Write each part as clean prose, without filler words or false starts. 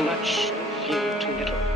too much, feel too little.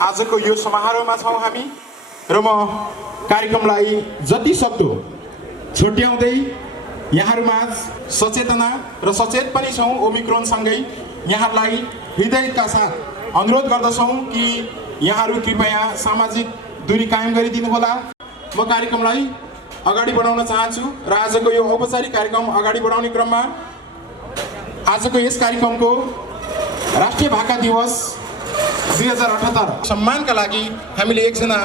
आजको यो समारोहमा छौँ हामी र म कार्यक्रमलाई जति सक्दो छुट्याउँदै यहाँहरूमा सचेतना र सचेत पनि छौँ ओमिक्रोनसँगै यहाँहरूलाई हृदयका साथ अनुरोध गर्दछौँ कि यहाँहरू कृपया सामाजिक दूरी कायम गरिदिनु होला। म कार्यक्रमलाई अगाडि बढाउन चाहन्छु र आजको यो औपचारिक कार्यक्रम अगाडि बढाउने क्रममा आजको यस कार्यक्रमको राष्ट्रिय भाका दिवस 2078 सम्मानका लागि हामीले एकजना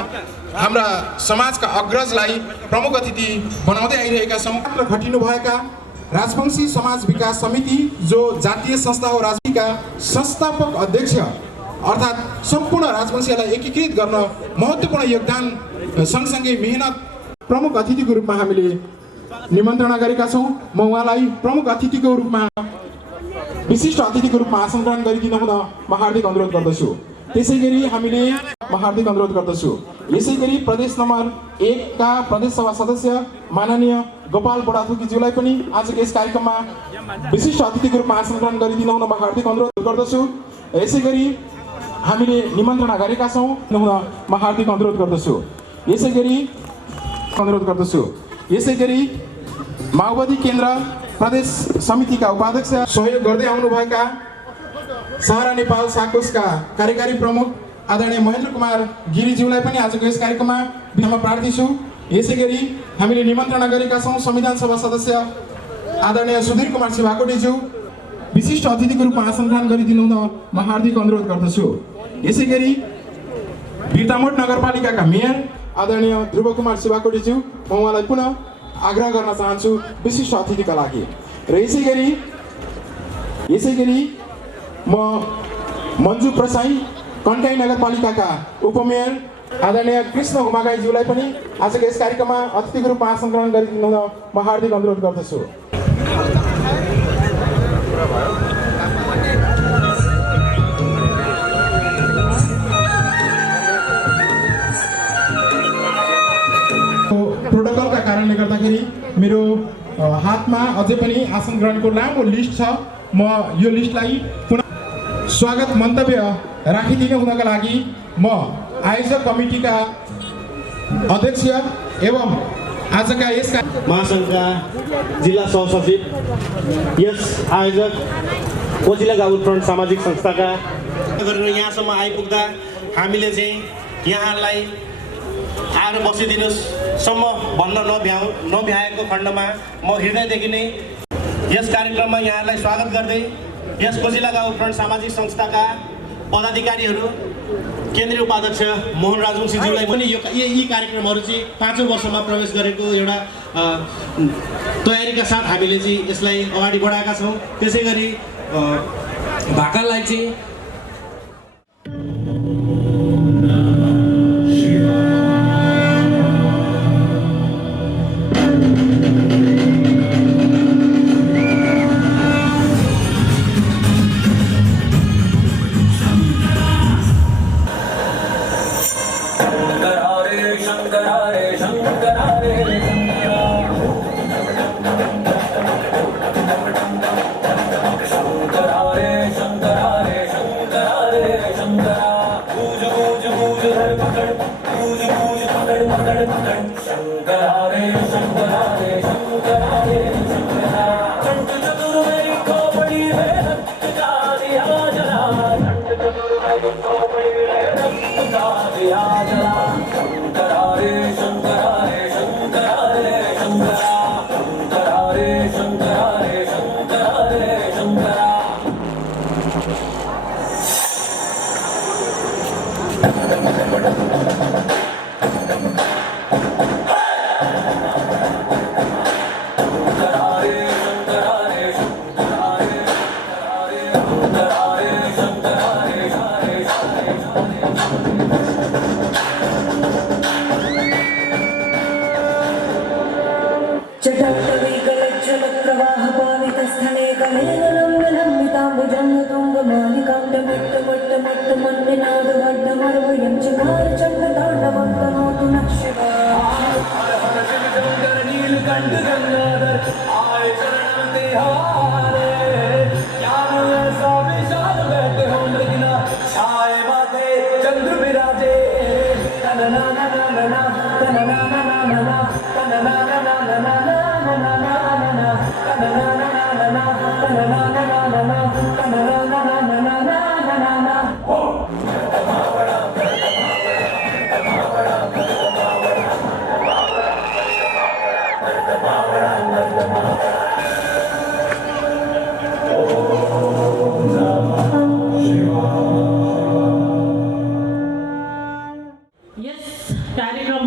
हाम्रा समाजका अग्रजलाई प्रमुख अतिथि बनाउँदै आइरहेका छौँ। घटिनुभएका राजवंशी समाज विकास समिति जो जातीय संस्था हो राजनीतिका संस्थापक अध्यक्ष अर्थात् सम्पूर्ण राजवंशीलाई एकीकृत गर्न महत्त्वपूर्ण योगदान सँगसँगै मेहनत प्रमुख अतिथिको रूपमा हामीले निमन्त्रणा गरेका छौँ। म उहाँलाई प्रमुख अतिथिको रूपमा विशिष्ट अतिथिको रूपमा आसन ग्रहण गरिदिनु हुन म हार्दिक अनुरोध गर्दछु। त्यसैगरी हामीले म हार्दिक अनुरोध गर्दछु। यसैगरी प्रदेश नम्बर 1 का प्रदेश सभा सदस्य माननीय गोपाल बडाथुकीज्यूलाई पनि आजको यस कार्यक्रममा विशिष्ट अतिथिको रूपमा आसन ग्रहण गरिदिनु हुन म हार्दिक अनुरोध गर्दछु। यसैगरी हामीले निमन्त्रणा गरेका छौँ हुन म हार्दिक अनुरोध गर्दछु। यसैगरी माओवादी केन्द्र प्रदेश समितिका उपाध्यक्ष सहयोग गर्दै आउनुभएका सहारा नेपाल साकोसका कार्यकारी प्रमुख आदरणीय महेन्द्र कुमार गिरीज्यूलाई पनि आजको यस कार्यक्रममा बिनामा प्रार्थी छु। यसैगरी हामीले निमन्त्रणा गरेका छौँ संविधान सभा सदस्य आदरणीय सुधीर कुमार शिवाकोटीज्यू विशिष्ट अतिथिको रूपमा आसन ग्रहण गरिदिनु हुन म हार्दिक अनुरोध गर्दछु। यसैगरी बिर्तामोड नगरपालिकाका मेयर आदरणीय ध्रुव कुमार शिवाकोटीज्यू म उहाँलाई पुनः आग्रह गर्न चाहन्छु विशिष्ट अतिथिका लागि। र यसैगरी म मन्जु प्रसाई कन्टाई नगरपालिकाका उपमेयर आदरणीय कृष्ण उमागाईज्यूलाई पनि आजको यस कार्यक्रममा अतिथिको रूपमा आसन ग्रहण गरिदिनु हुन म हार्दिक अनुरोध गर्दछु। प्रोटोकलका कारणले गर्दाखेरि मेरो हातमा अझै पनि आसन ग्रहणको लामो लिस्ट छ। म यो लिस्टलाई पुनः स्वागत मन्तव्य राखिदिनु हुनका लागि म आयोजक कमिटीका अध्यक्ष एवं आजका यस महासङ्घका जिल्ला सहसचिव यस आयोजक कोजिला गाउँ फ्रन्ट सामाजिक संस्थाका गरेर यहाँसम्म आइपुग्दा हामीले चाहिँ यहाँलाई आएर बसिदिनुहोस् सम्म भन्न नभ्याएको खण्डमा म हृदयदेखि नै यस कार्यक्रममा यहाँलाई स्वागत गर्दै यस कोजिला गाउँ फ्रन्ट सामाजिक संस्थाका पदाधिकारीहरू केन्द्रीय उपाध्यक्ष मोहन राजवंशीज्यूलाई पनि यी कार्यक्रमहरू चाहिँ 5औं वर्षमा प्रवेश गरेको एउटा तयारीका साथ हामीले चाहिँ यसलाई अगाडि बढाएका छौँ। त्यसैगरी भाकालाई चाहिँ चंद्र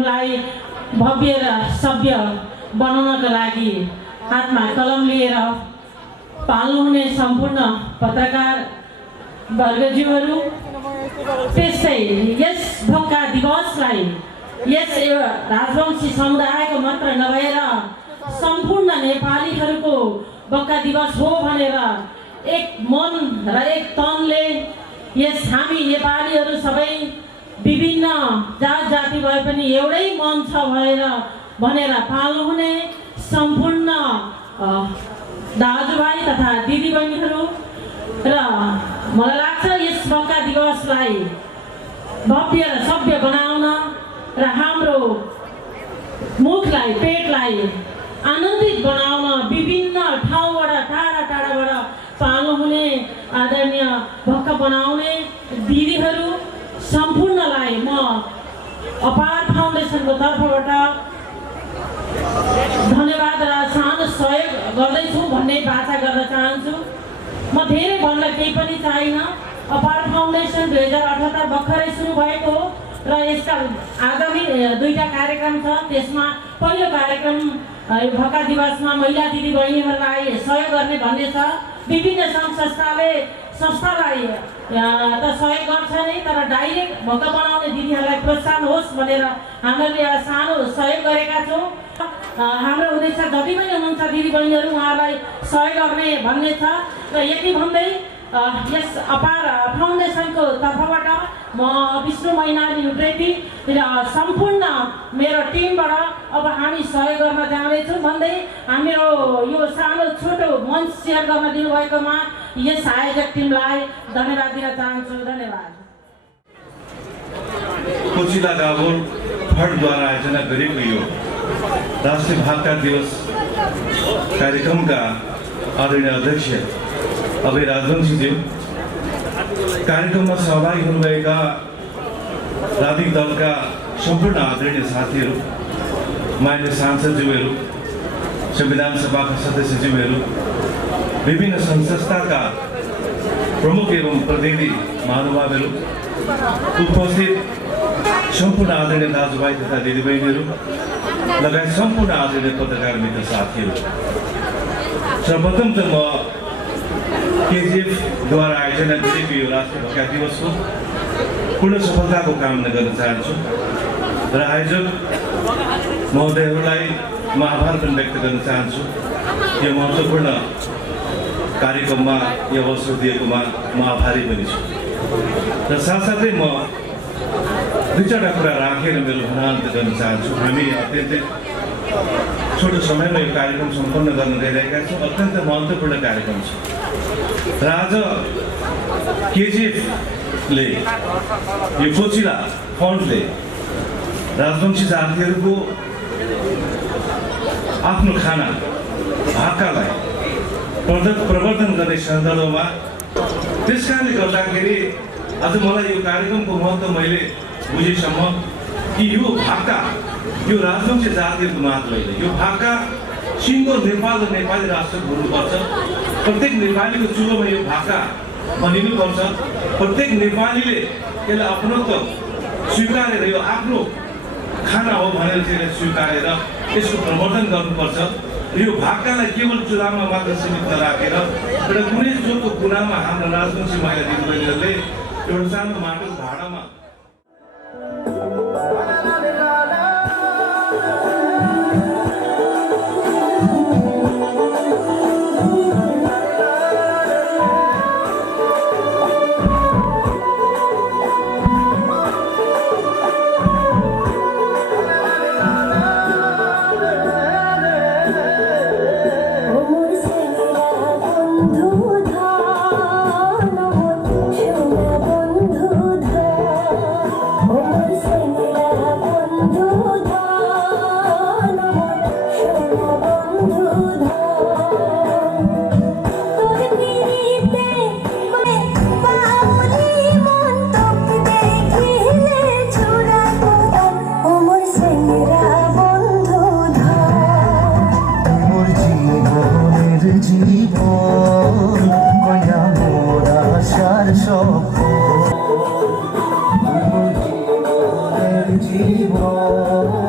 कार्यक्रमलाई भव्य र सभ्य बनाउनका लागि हातमा कलम लिएर पाल्नुहुने सम्पूर्ण पत्रकार वर्गज्यूहरू, त्यस्तै यस भक्का दिवसलाई यस राजवंशी समुदायको मात्र नभएर सम्पूर्ण नेपालीहरूको भक्का दिवस हो भनेर एक मन र एक तनले यस हामी नेपालीहरू सबै विभिन्न जात जाति भए पनि एउटै मन छ भनेर पाल्नुहुने सम्पूर्ण दाजुभाइ तथा दिदीबहिनीहरू र मलाई लाग्छ यस भक्का दिवसलाई भव्य र सभ्य बनाउन र हाम्रो मुखलाई पेटलाई आनन्दित बनाउन विभिन्न ठाउँबाट टाढा टाढाबाट पाल्नुहुने आदरणीय भक्का बनाउने दिदीहरू सम्पूर्णलाई म अपार फाउन्डेसनको तर्फबाट धन्यवाद र सानो सहयोग गर्दैछु भन्ने बाचा गर्न चाहन्छु। म धेरै भन्न केही पनि चाहिनँ। अपार फाउन्डेसन 2078 भर्खरै सुरु भएको हो र यसका आगामी 2टा कार्यक्रम छ। त्यसमा पहिलो कार्यक्रम भक्का दिवसमा महिला दिदीबहिनीहरूलाई सहयोग गर्ने भन्ने छ। विभिन्न सङ्घ संस्थालाई त सहयोग गर्छ नै, तर डाइरेक्ट भक्का बनाउने दिदीहरूलाई प्रोत्साहन होस् भनेर हामीले एउटा सानो सहयोग गरेका छौँ। हाम्रो हुँदैछ जति पनि हुनुहुन्छ दिदीबहिनीहरू उहाँहरूलाई सहयोग गर्ने भन्ने छ र यति भन्दै यस अपार फाउन्डेसनको तर्फबाट म विष्णु मैनाली उप्रेती र सम्पूर्ण मेरो टिमबाट अब हामी सहयोग गर्न जाँदैछौँ भन्दै हाम्रो यो सानो छोटो मञ्च सेयर गर्न दिनुभएकोमा यस आयोजक टिमलाई धन्यवाद दिन चाहन्छु। धन्यवाद। कोचिला गाभोर फडद्वारा आयोजना गरेको यो राष्ट्रिय भाका दिवस कार्यक्रमका आदरणीय अध्यक्ष अभय राजवंशीज्यू, कार्यक्रममा सहभागी हुनुभएका राजनीतिक दलका सम्पूर्ण आदरणीय साथीहरू, मान्य सांसदज्यूहरू, संविधान सभाका सदस्यज्यूहरू, विभिन्न सङ्घ संस्थाका प्रमुख एवं प्रतिनिधि महानुभावहरू, उपस्थित सम्पूर्ण आदरणीय दाजुभाइ तथा दिदीबहिनीहरू लगायत सम्पूर्ण आदरणीय पत्रकार मित्र साथीहरू, सर्वप्रथम त म केजिएफद्वारा आयोजना गरेको यो राष्ट्रिय भक्का दिवसको पूर्ण सफलताको कामना गर्न चाहन्छु र आयोजक महोदयहरूलाई म आभार पनि व्यक्त गर्न चाहन्छु। यो महत्त्वपूर्ण कार्यक्रममा यो अवसर दिएकोमा म आभारी पनि छु र साथसाथै म 2-4 कुरा राखेर मेरो भनान्त गर्न चाहन्छु। हामी अत्यन्तै छोटो समयमा यो कार्यक्रम सम्पन्न गर्न गइरहेका छौँ। अत्यन्त महत्त्वपूर्ण कार्यक्रम छ र आज केजिएफले यो कोचिला फन्डले राजवंशी जातिहरूको आफ्नो खाना भाकालाई प्रवर्धन गर्ने सन्दर्भमा त्यस कारणले गर्दाखेरि आज मलाई यो कार्यक्रमको महत्त्व मैले बुझेसम्म कि यो भाका यो राजवंशी जातिहरूको मात्र होइन, यो भाका सिङ्गो नेपाल र नेपाली राष्ट्रको हुनुपर्छ। प्रत्येक नेपालीको चुलोमा यो भाका बनिनुपर्छ। प्रत्येक नेपालीले यसलाई अपनत्व स्वीकारेर यो आफ्नो खाना हो भनेर चाहिँ स्वीकारेर यसको प्रवर्धन गर्नुपर्छ। यो भाकालाई केवल चुलामा मात्र सीमित नराखेर एउटा कुनै जोको कुनामा हाम्रा राजवंशी महिला दिदीबहिनीहरूले एउटा सानो माटोको भाँडामा জীবন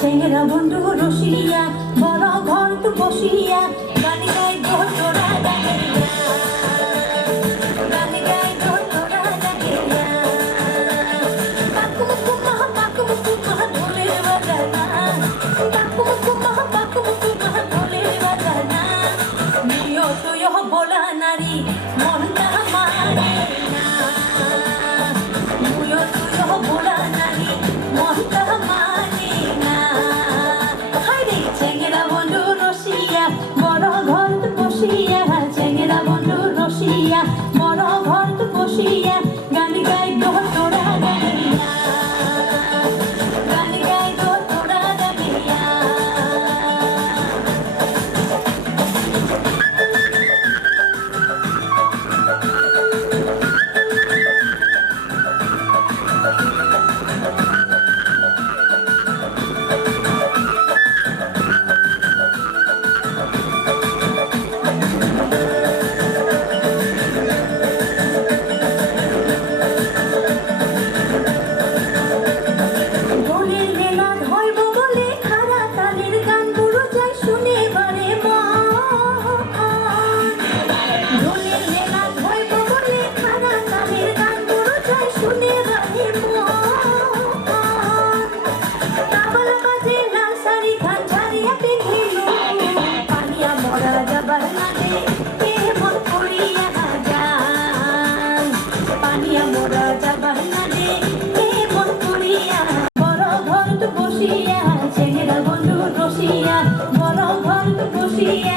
চেংরা বন্ধু রসিয়া বড় ঘর তো বসিয়া গানে গাই তোরা গানে গাই তোরা পাকু মুকু মহা ঢোলের বাজানা পাকু মুকু মহা ঢোলের বাজানা নিয় তুই বলা নারী মনটা মানে না নিয় তুই বলা নারী মনটা মানে না হাইরে চেংরা বন্ধু রসিয়া বড় ঘর তো বসিয়া চেংরা বন্ধু রসিয়া বড় ঘর তো বসিয়া গান গাই তোরা গানিয়া গান গাই তোরা গানিয়া দোলের মেলা ধরব বলে খারা তালের গান পুরো যাই শুনে বারে দোলের মেলা ধরব বলে খারা তালের গান পুরো যাই শুনে বারে তাবলা বাজে লাল শাড়ি খান ছাড়িয়া পিন্ধিল পানিয়া মরা যাবার না দে কে মন করিয়া যান পানিয়া মরা যাবার না দে কে মন করিয়া বড় ঘর তো বসিয়া চেংরা বন্ধু রসিয়া বড় ঘর তো বসিয়া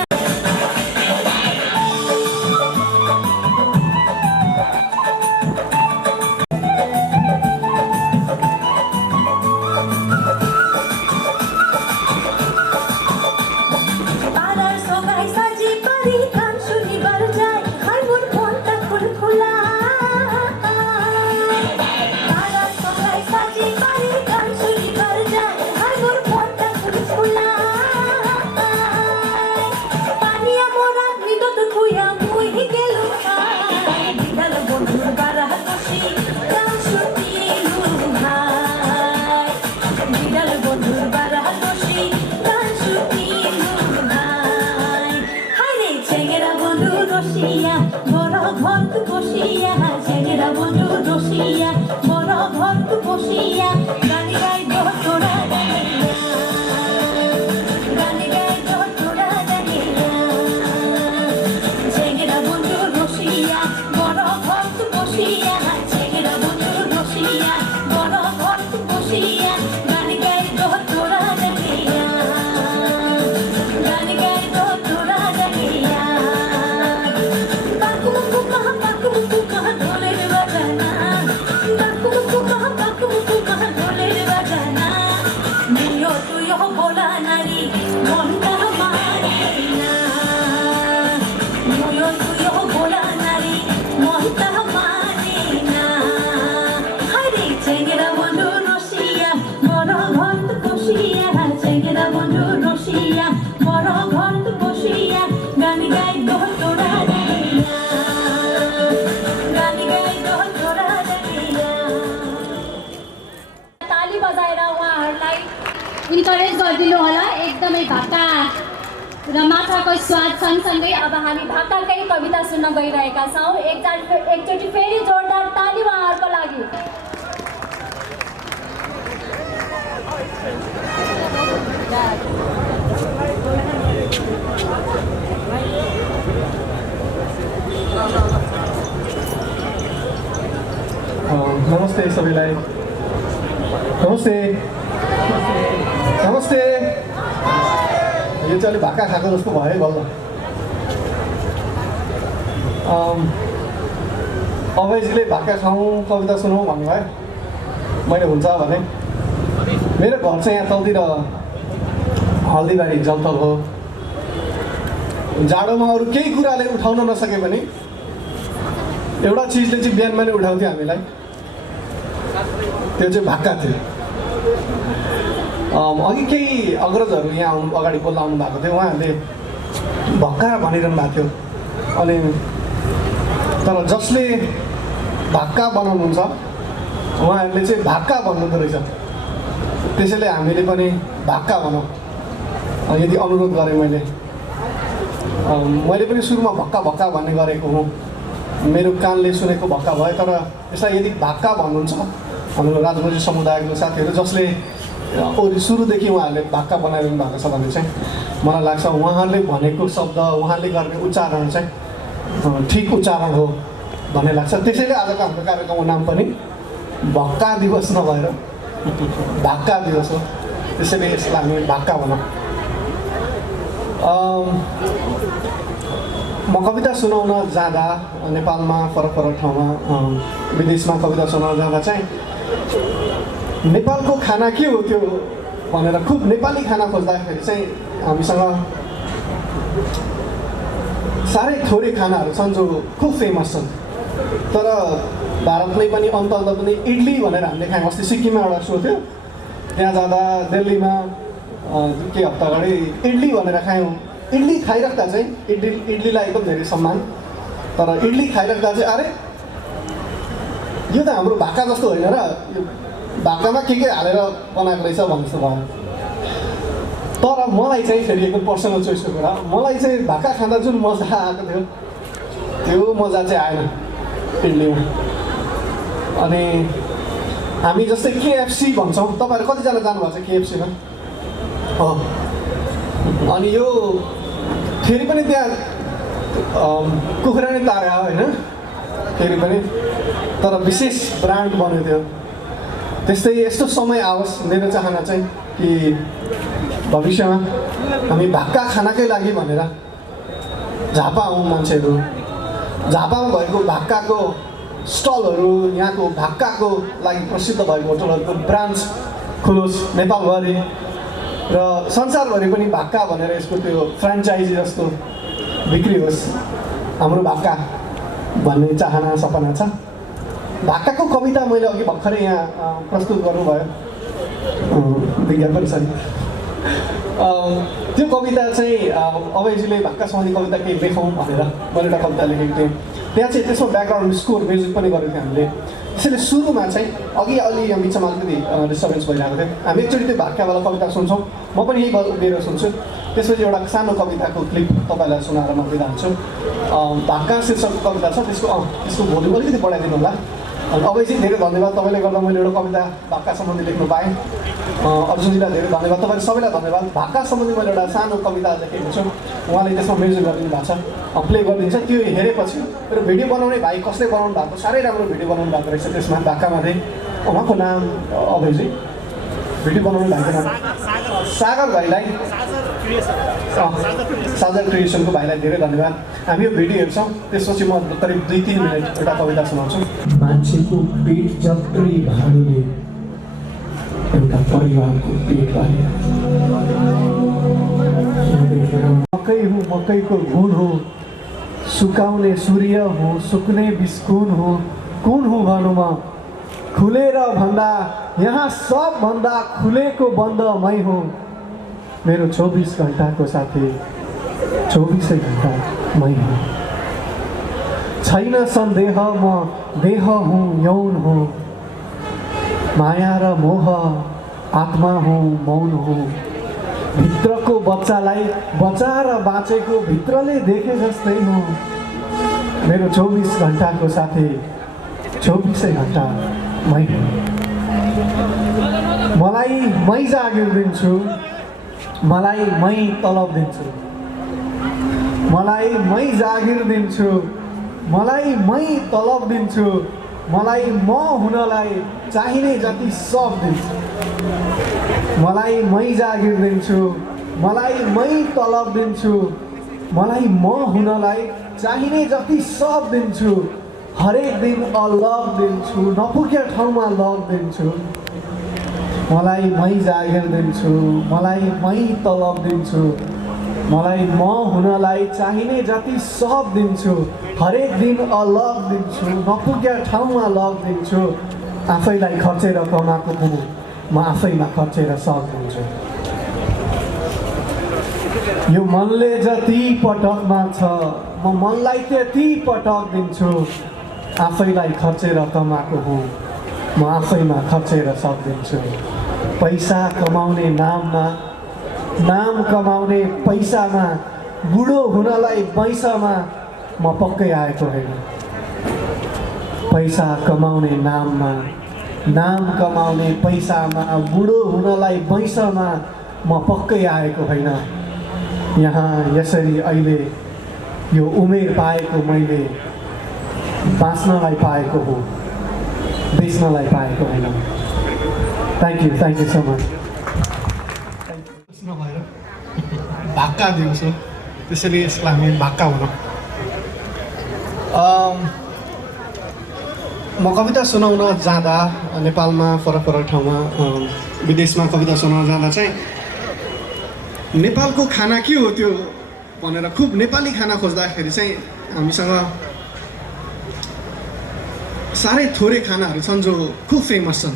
পাড়ার সবাই সাজি পারি গান শুনিবার যায় হাই মোর ফোনটা খোলা পাড়ার সবাই সাজি পারি গান শুনিবার যায় হাই মোর ফোনটা খোলা পানিয়া মোরা নিদত খুইয়া মুই গেল বিদাল বন্ধুর বারা বসি গান শুনিলু ভাই বিদাল বন্ধুর বারা বসি গান শুনিলু ভাই হাইরে চেংরা বন্ধু রসিয়া বড় ঘর তো বসিয়া চেংরা বন্ধু রসিয়া বড় ঘর তো বসিয়া গান গাই তোরা গানিয়া গান গাই তোরা গানিয়া চেংরা বন্ধু রসিয়া বড় ঘর তো বসিয়া চেংরা বন্ধু রসিয়া বড় ঘর তো বসিয়া গান গাই তোরা গানিয়া গান গাই তোরা গানিয়া পাকু মুকু মহা ঢোলের বাজানা পাকু মুকু মহা ঢোলের বাজানা নিয় তুই বলা নারী মনটা মানে না নিয় তুই বলা নারী মনটা মানে না হাইরে চেংরা বন্ধু রসিয়া বড় ঘর তো বসিয়া চেংরা বন্ধু রসিয়া বড় ঘর তো বসিয়া গান গাই তোরা গানিয়া गान गाई তোরা गानिया ताली बजाएर उहाँहरूलाई इन्करेज गरिदिनु होला एकदमै भाका र माछाको स्वाद सँगसँगै अब हामी भाकाकै कविता सुन्न गइरहेका छौँ एकचोटि फेरि जोरदार ताली उहाँहरूको लागि नमस्ते सबैलाई। नमस्ते नमस्ते। यो चाहिँ अलिक भाका खाएको जस्तो भयो बल्ल। अभयजीले भाका खाउँ कविता सुनौँ भन्नुभयो। मैले हुन्छ भने मेरो घर चाहिँ यहाँ तलतिर हल्दीबारी जलथल हो। जाडोमा अरू केही कुराले उठाउन नसके पनि एउटा चिजले चाहिँ बिहानमा नै उठाउँथ्यो हामीलाई, त्यो चाहिँ भाका थियो। अघि केही अग्रजहरू यहाँ अगाडि बोल्न आउनु भएको थियो, उहाँहरूले भक्का भनिरहनु भएको थियो। अनि तर जसले भाक्का बनाउनुहुन्छ उहाँहरूले चाहिँ भाक्का भन्नुहुँदो रहेछ। त्यसैले हामीले पनि भाक्का भनौँ यदि अनुरोध गरेँ मैले पनि सुरुमा भक्का भक्का भन्ने गरेको हुँ, मेरो कानले सुनेको भक्का भयो। तर यसलाई यदि भाक्का भन्नुहुन्छ हाम्रो राजमौजी समुदायको साथीहरू जसले सुरुदेखि उहाँहरूले भाक्का बनाइरहनु भएको छ भने चाहिँ मलाई लाग्छ उहाँहरूले भनेको शब्द उहाँले गर्ने उच्चारण चाहिँ ठिक उच्चारण हो भन्ने लाग्छ। त्यसैले आजको हाम्रो कार्यक्रमको नाम पनि भक्का दिवस नभएर भाक्का दिवस हो। त्यसैले यसलाई हामी भाक्का भनौँ। म कविता सुनाउन जाँदा नेपालमा फरक ठाउँमा विदेशमा कविता सुनाउन जाँदा चाहिँ नेपालको खाना के हो त्यो भनेर खुब नेपाली खाना खोज्दाखेरि चाहिँ हामीसँग साह्रै थोरै खानाहरू छन् जो खुब फेमस छन्। तर भारतमै पनि अन्त पनि इडली भनेर हामीले खायौँ। अस्ति सिक्किममा एउटा सो थियो, त्यहाँ जाँदा दिल्लीमा केही हप्ता अगाडि इडली भनेर खायौँ। इडली खाइराख्दा चाहिँ इडलीलाई एकदम धेरै सम्मान, तर इडली खाइराख्दा चाहिँ अरे यो त हाम्रो भाका जस्तो होइन र, यो भाकामा के हालेर बनाएको रहेछ भन्ने जस्तो भयो। तर मलाई चाहिँ फेरि एकदम पर्सनल चोइसको कुरा, मलाई चाहिँ भाका खाँदा जुन मजा आएको थियो त्यो मजा चाहिँ आएन इडलीमा। अनि हामी जस्तै केएफसी भन्छौँ, तपाईँहरू कतिजना जानुभएको छ केएफसीमा? हो। अनि यो फेरि पनि त्यहाँ कुखुरा नै तार्या होइन, फेरि पनि तर विशेष ब्रान्ड बन्यो थियो। त्यस्तै यस्तो समय आओस् मेरो चाहना चाहिँ कि भविष्यमा हामी भाक्का खानाकै लागि भनेर झापा आउँ मान्छेहरू, झापामा भएको भाक्काको स्टलहरू, यहाँको भाक्काको लागि प्रसिद्ध भएको होटलहरूको ब्रान्च खुलोस् नेपालभरि र संसारभरि पनि भाक्का भनेर यसको त्यो फ्रेन्चाइजी जस्तो बिक्री होस्। हाम्रो भाक्का भन्ने चाहना सपना छ। भाक्काको कविता मैले अघि भर्खरै यहाँ प्रस्तुत गर्नुभयो विज्ञापन सरी। त्यो कविता चाहिँ अभयजीले भाक्का सम्बन्धी कविता केही लेखौँ भनेर मैले एउटा कविता लेखेको थिएँ। त्यहाँ चाहिँ त्यसमा ब्याकग्राउन्ड स्कोर म्युजिक पनि गरेको थियो हामीले। त्यसैले सुरुमा चाहिँ अघि अलि यहाँ बिचमा अलिकति डिस्टर्बेन्स भइरहेको थियो। हामी एकचोटि त्यो भाक्कावाला कविता सुन्छौँ, म पनि यही लिएर सुन्छु। त्यसपछि एउटा सानो कविताको क्लिप तपाईँलाई सुनाएर म बिदा हुन्छु। भाक्का शीर्षकको कविता छ, त्यसको भोल्युम अलिकति बढाइदिनु होला। अनि अभयजी धेरै धन्यवाद, तपाईँले गर्दा मैले एउटा कविता भाक्का सम्बन्धी लेख्नु पाएँ। अर्जुनजीलाई धेरै धन्यवाद, तपाईँहरू सबैलाई धन्यवाद। भाक्का सम्बन्धी मैले एउटा सानो कविता लेखेको छु, उहाँले त्यसमा म्युजिक गरिदिनु भएको छ, प्ले गरिदिन्छ। त्यो हेरेपछि मेरो भिडियो बनाउने भाइ कसले बनाउनु भएको, साह्रै राम्रो भिडियो बनाउनु भएको रहेछ त्यसमा भाक्कामाथि। उहाँको नाम अभयजी, भिडियो बनाउनु भएको नाम सागर भाइलाई, सागर क्रिएसनको भाइलाई धेरै धन्यवाद। हामी यो भिडियो हेर्छौँ, त्यसपछि म करिब 2-3 मिनट एउटा कविता सुनाउँछु। मान्छेको पेट जत्रै भाडुले एउटा परिवारको पेट भरिरहेको मकै हो, मकैको घुन हो, सुकाउने सूर्य हो, सुक्ने बिस्कुन हो, कुन हो भनौँ म? खुलेर भन्दा यहाँ सबभन्दा खुलेको बन्द मै हो। मेरो 24 घन्टाको साथी 24 घन्टा मै हो। छैन सन्देह म देह हुँ, यौन हो, माया र मोह आत्मा हो, मौन हो। भित्रको बच्चालाई बचाएर बाँचेको भित्रले देखे जस्तै हो। मेरो 24 घन्टाको साथी 24 घन्टा मै हो। मलाई मै जागिर दिन्छु, मलाई मै तलब दिन्छु, मलाई मै जागिर दिन्छु, मलाई मै तलब दिन्छु। मलाई म हुनलाई चाहिने जति सब दिन्छु मलाई मै जागिर दिन्छु मलाई मै तलब दिन्छु मलाई म हुनलाई चाहिने जति सब दिन्छु हरेक दिन लभ दिन्छु नपुग्या ठाउँमा लभ दिन्छु मलाई मै जागिर दिन्छु मलाई मै तलब दिन्छु मलाई म हुनलाई चाहिने जति सब दिन्छु हरेक दिन लभ दिन्छु नपुग्या ठाउँमा लभ दिन्छु आफैलाई खर्चेर कमाएको हुँ म आफैमा खर्चेर सब दिन्छु यो मनले जति पटक माग्छ म मनलाई त्यति पटक दिन्छु आफैलाई खर्चेर कमाएको हुँ म आफैमा खर्चेर सब दिन्छु पैसा कमाउने नाममा नाम कमाउने पैसामा बुढो हुनलाई वैंशमा म पक्कै आएको होइन पैसा कमाउने नाममा नाम कमाउने पैसामा बुढो हुनलाई वैंशमा म पक्कै आएको होइन यहाँ यसरी अहिले यो उमेर पाएको मैले बाँच्नलाई पाएको हो बेच्नलाई पाएको होइन थ्याङ्क यू सो मच नभएर भाक्का दिउँछु त्यसैले यसलाई हामी भाक्का हुनु म कविता सुनाउन जाँदा नेपालमा फरक ठाउँमा विदेशमा कविता सुनाउन जाँदा चाहिँ नेपालको खाना के हो त्यो भनेर खुब नेपाली खाना खोज्दाखेरि चाहिँ हामीसँग साह्रै थोरै खानाहरू छन् जो खुब फेमस छन्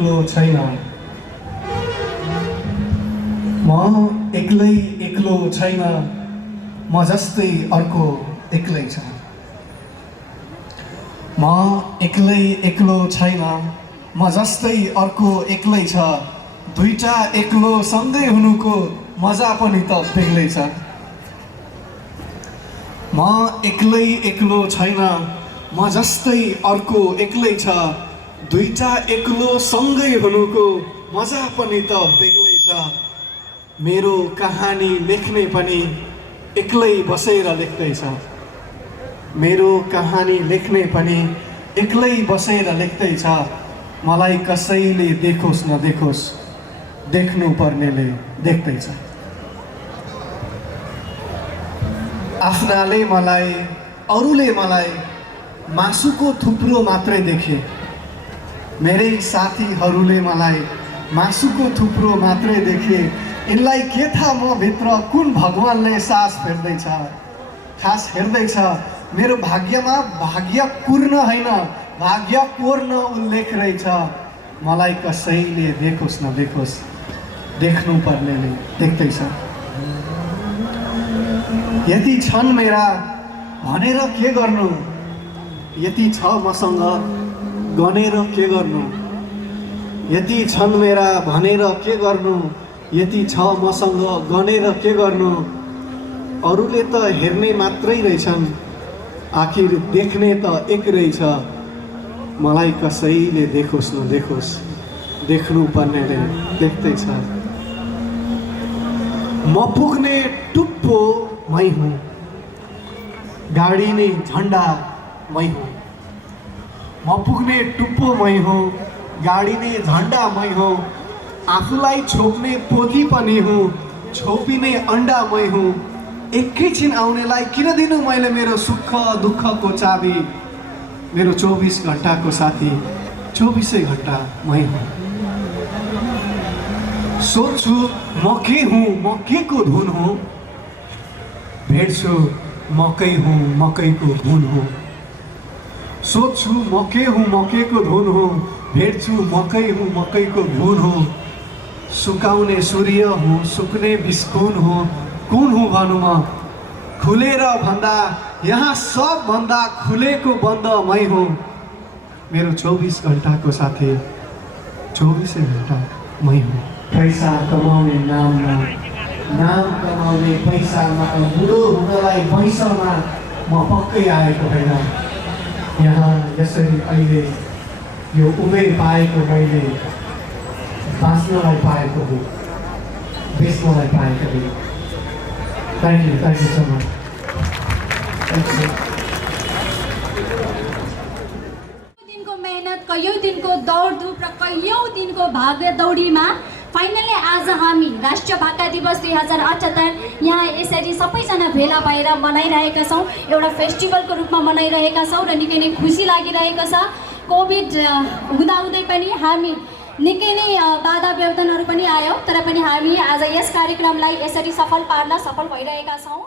एक्लो छैन म एक्लो छैन म जस्तै अर्को एक्लै छ म एक्लो छैन म जस्तै अर्को एक्लै छ दुईटा एक्लो सँगै हुनुको मजा पनि त बेग्लै छ म एक्लो छैन म जस्तै अर्को एक्लै छ दुईटा एक्लो सँगै हुनुको मजा पनि त बेग्लै छ मेरो कहानी लेख्ने पनि एक्लै बसेर लेख्दैछ मेरो कहानी लेख्ने पनि एक्लै बसेर लेख्दैछ मलाई कसैले देखोस् नदेखोस् देख्नु पर्नेले देख्दैछ आफ्नाले मलाई अरूले मलाई मासुको थुप्रो मात्रै देखे मेरै साथीहरूले मलाई मासुको थुप्रो मात्रै देखे यिनलाई के थाहा म भित्र कुन भगवानले सास फेर्दैछ खास हेर्दैछ मेरो भाग्यमा भाग्य पूर्ण होइन भाग्य पूर्ण उल्लेख रहेछ मलाई कसैले देखोस् नदेखोस् देख्नु पर्नेले देख्दैछ यति छन् मेरा भनेर के गर्नु यति छ मसँग गनेर के गर्नु यति छन् मेरा भनेर के गर्नु यति छ मसँग गनेर के गर्नु अरूले त हेर्ने मात्रै रहेछन् आखिर देख्ने त एक रहेछ मलाई कसैले देखोस् नदेखोस् देख्नु पर्नेले देख्दैछ म पुग्ने टुप्पो मै हुँ गाडी नै झन्डा मै हुँ म पुग्ने टुप्पो मै हो गाडी नै झन्डा मै हो आफूलाई छोप्ने पोथी पनि हुँ, छोपिने अन्डा मै हुँ। एकैछिन आउनेलाई किन दिनु मैले मेरो सुख दुःखको चाबी, मेरो 24 घण्टाको साथी 24 घण्टा मै हुँ। सोध्छु म के हुँ, म के को धुन हुँ, भेट्छु मकै हुँ, मकैको धुन हुँ। सोध्छु म के हुँ, म के को धुन हुँ, भेट्छु मकै हुँ, मकैको धुन हुँ। सुकाउने सूर्य हुँ, सुक्ने बिस्कुन हुँ, कुन हुँ भनौँ म? खुलेर भन्दा यहाँ सबभन्दा खुलेको बन्द मै हुँ। मेरो 24 घण्टाको साथी 24 घण्टा मै हुँ। पैसा कमाउने नाममा, नाम कमाउने पैसामा, बुढो हुनलाई पैसामा म पक्कै आएको होइन। यहाँ यसरी अहिले यो उमेर पाएको मैले बाँच्नलाई पाएको हो, बेच्नलाई पाएको हो। Thank you so much. दिनको मेहनत, कयौँ दिनको दौडधुप र कयौँ दिनको भाग्य दौडीमा फाइनली आज हामी राष्ट्रिय भाका दिवस 2078 यहाँ यसरी सबैजना भेला भएर मनाइरहेका छौँ। एउटा फेस्टिभलको रूपमा मनाइरहेका छौँ र निकै नै खुसी लागिरहेको छ। कोभिड हुँदाहुँदै पनि हामी निकै नै बाधा व्यवधानहरू पनि आयो, तर पनि हामी आज यस कार्यक्रमलाई यसरी सफल पार्न सफल भइरहेका छौँ।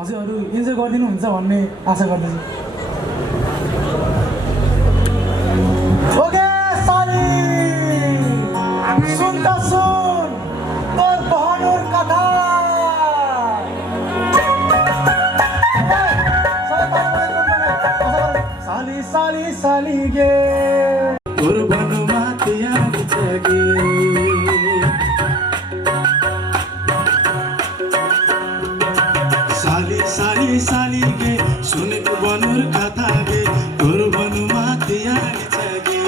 हजुरहरू इन्जोय गरिदिनुहुन्छ भन्ने आशा गर्दछु। ओके साली सुन त सुन तोर बहनुर कथा। साली साली साली गे तोर बनुमा त्याग गे साली गे सुनेको बनुर कथा गे तोर बनुमा त्याग गे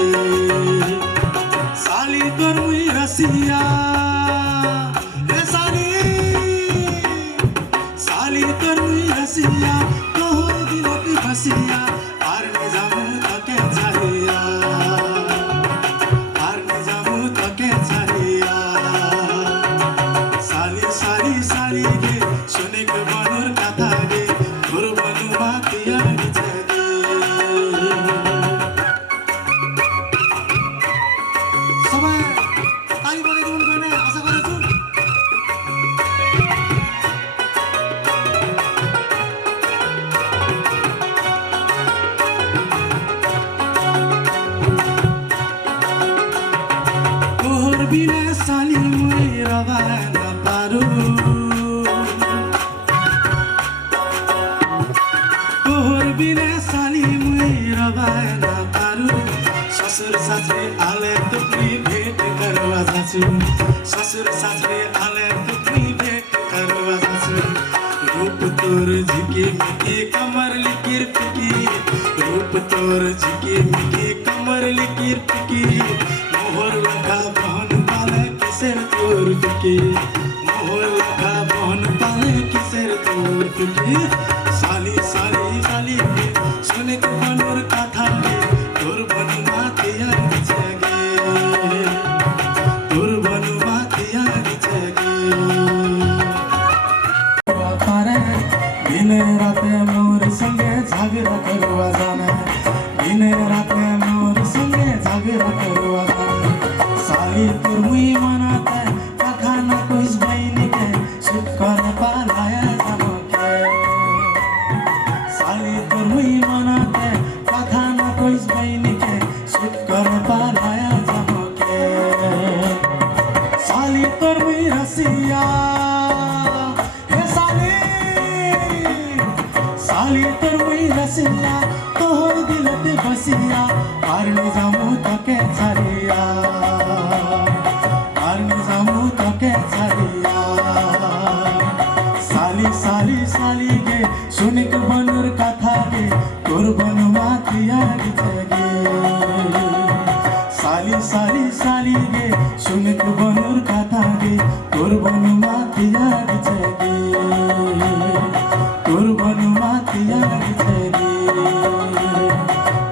साली तोर मुई रसिया रे साली तोर मुई रसिया तोहर दिलक फसिया पार में जामु तके चाहिया तपाईँ ताली बजाइदिनु पर्ने आशा गर्छु। तोहर बिना साली मुई रवा नपारू, तोहर बिना साली मुई रवा नपारू। ससुर सासरे आले तुक्री भेट करवा जाछु, ससुर सासरे आले तुक्री भेट करवा जाछु। रूप तोर झिकी मिकी कमर लिकिर पिकी, रूप तोर झिकी मिकी कमर लिकिर पिकी। मोहर लगा बहन पाले किसेर तोर पिकी, मोहर लगा बहन पाले किसेर तोर पिकी। साली साली साली सुने को बनोर कथा तोर बनु मातिया जगे, तोर बनु मातिया जगे। पारे दिन राते मोर संगे झगड़ा करवा जाना, दिन राते मोर संगे झगड़ा करवा जाना। साली तोर मुई मनाते कथा न कुछ बहनी के सुख कर पालाया जमके। साली तोर मुई मनाते कथा न कुछ बहनी के सुख कर पालाया जमके। साली तोर मुई रसिया हे साली, साली तोर मुई रसिया तोहर दिलते बसिया। हारने जामु तके छरिया, हारने जामु तके छरिया। साली साली साली गे सुने को बनोर कथा गे तोर बनु मातिया जगे। साली साली साली गे सुने को बनोर कथा गे तोर बनु मातिया जगे, तोर बनु मातिया जगे,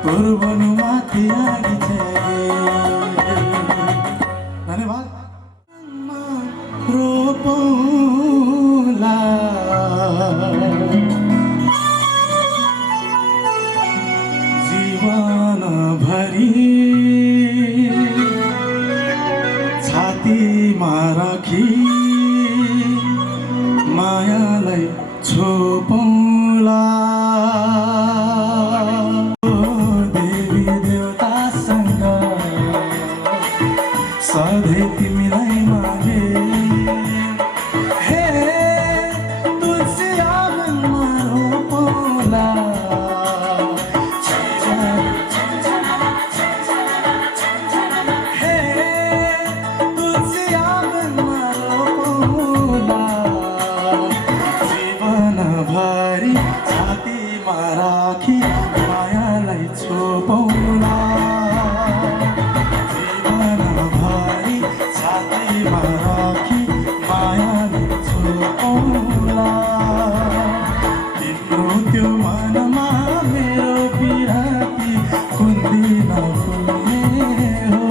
तोर बनु मातिया जगे। धन्यवाद। रोपोला जीवन भरी छातीमा राखी मायालाई छोपौला। देवी देवतासँग सधैँ तिमीलाई मागे। हे तुलसी आँगनमा रोपौला, हे तुलसी आँगनमा रोपौला। जीवनभरि छातीमा राखी मायालाई छोपौला, जीवनभरि छातीमा राखी मायालाई छोपौला। तिम्रो त्यो मनमा मेरो पिराती कुन दिन फुल्ने हो।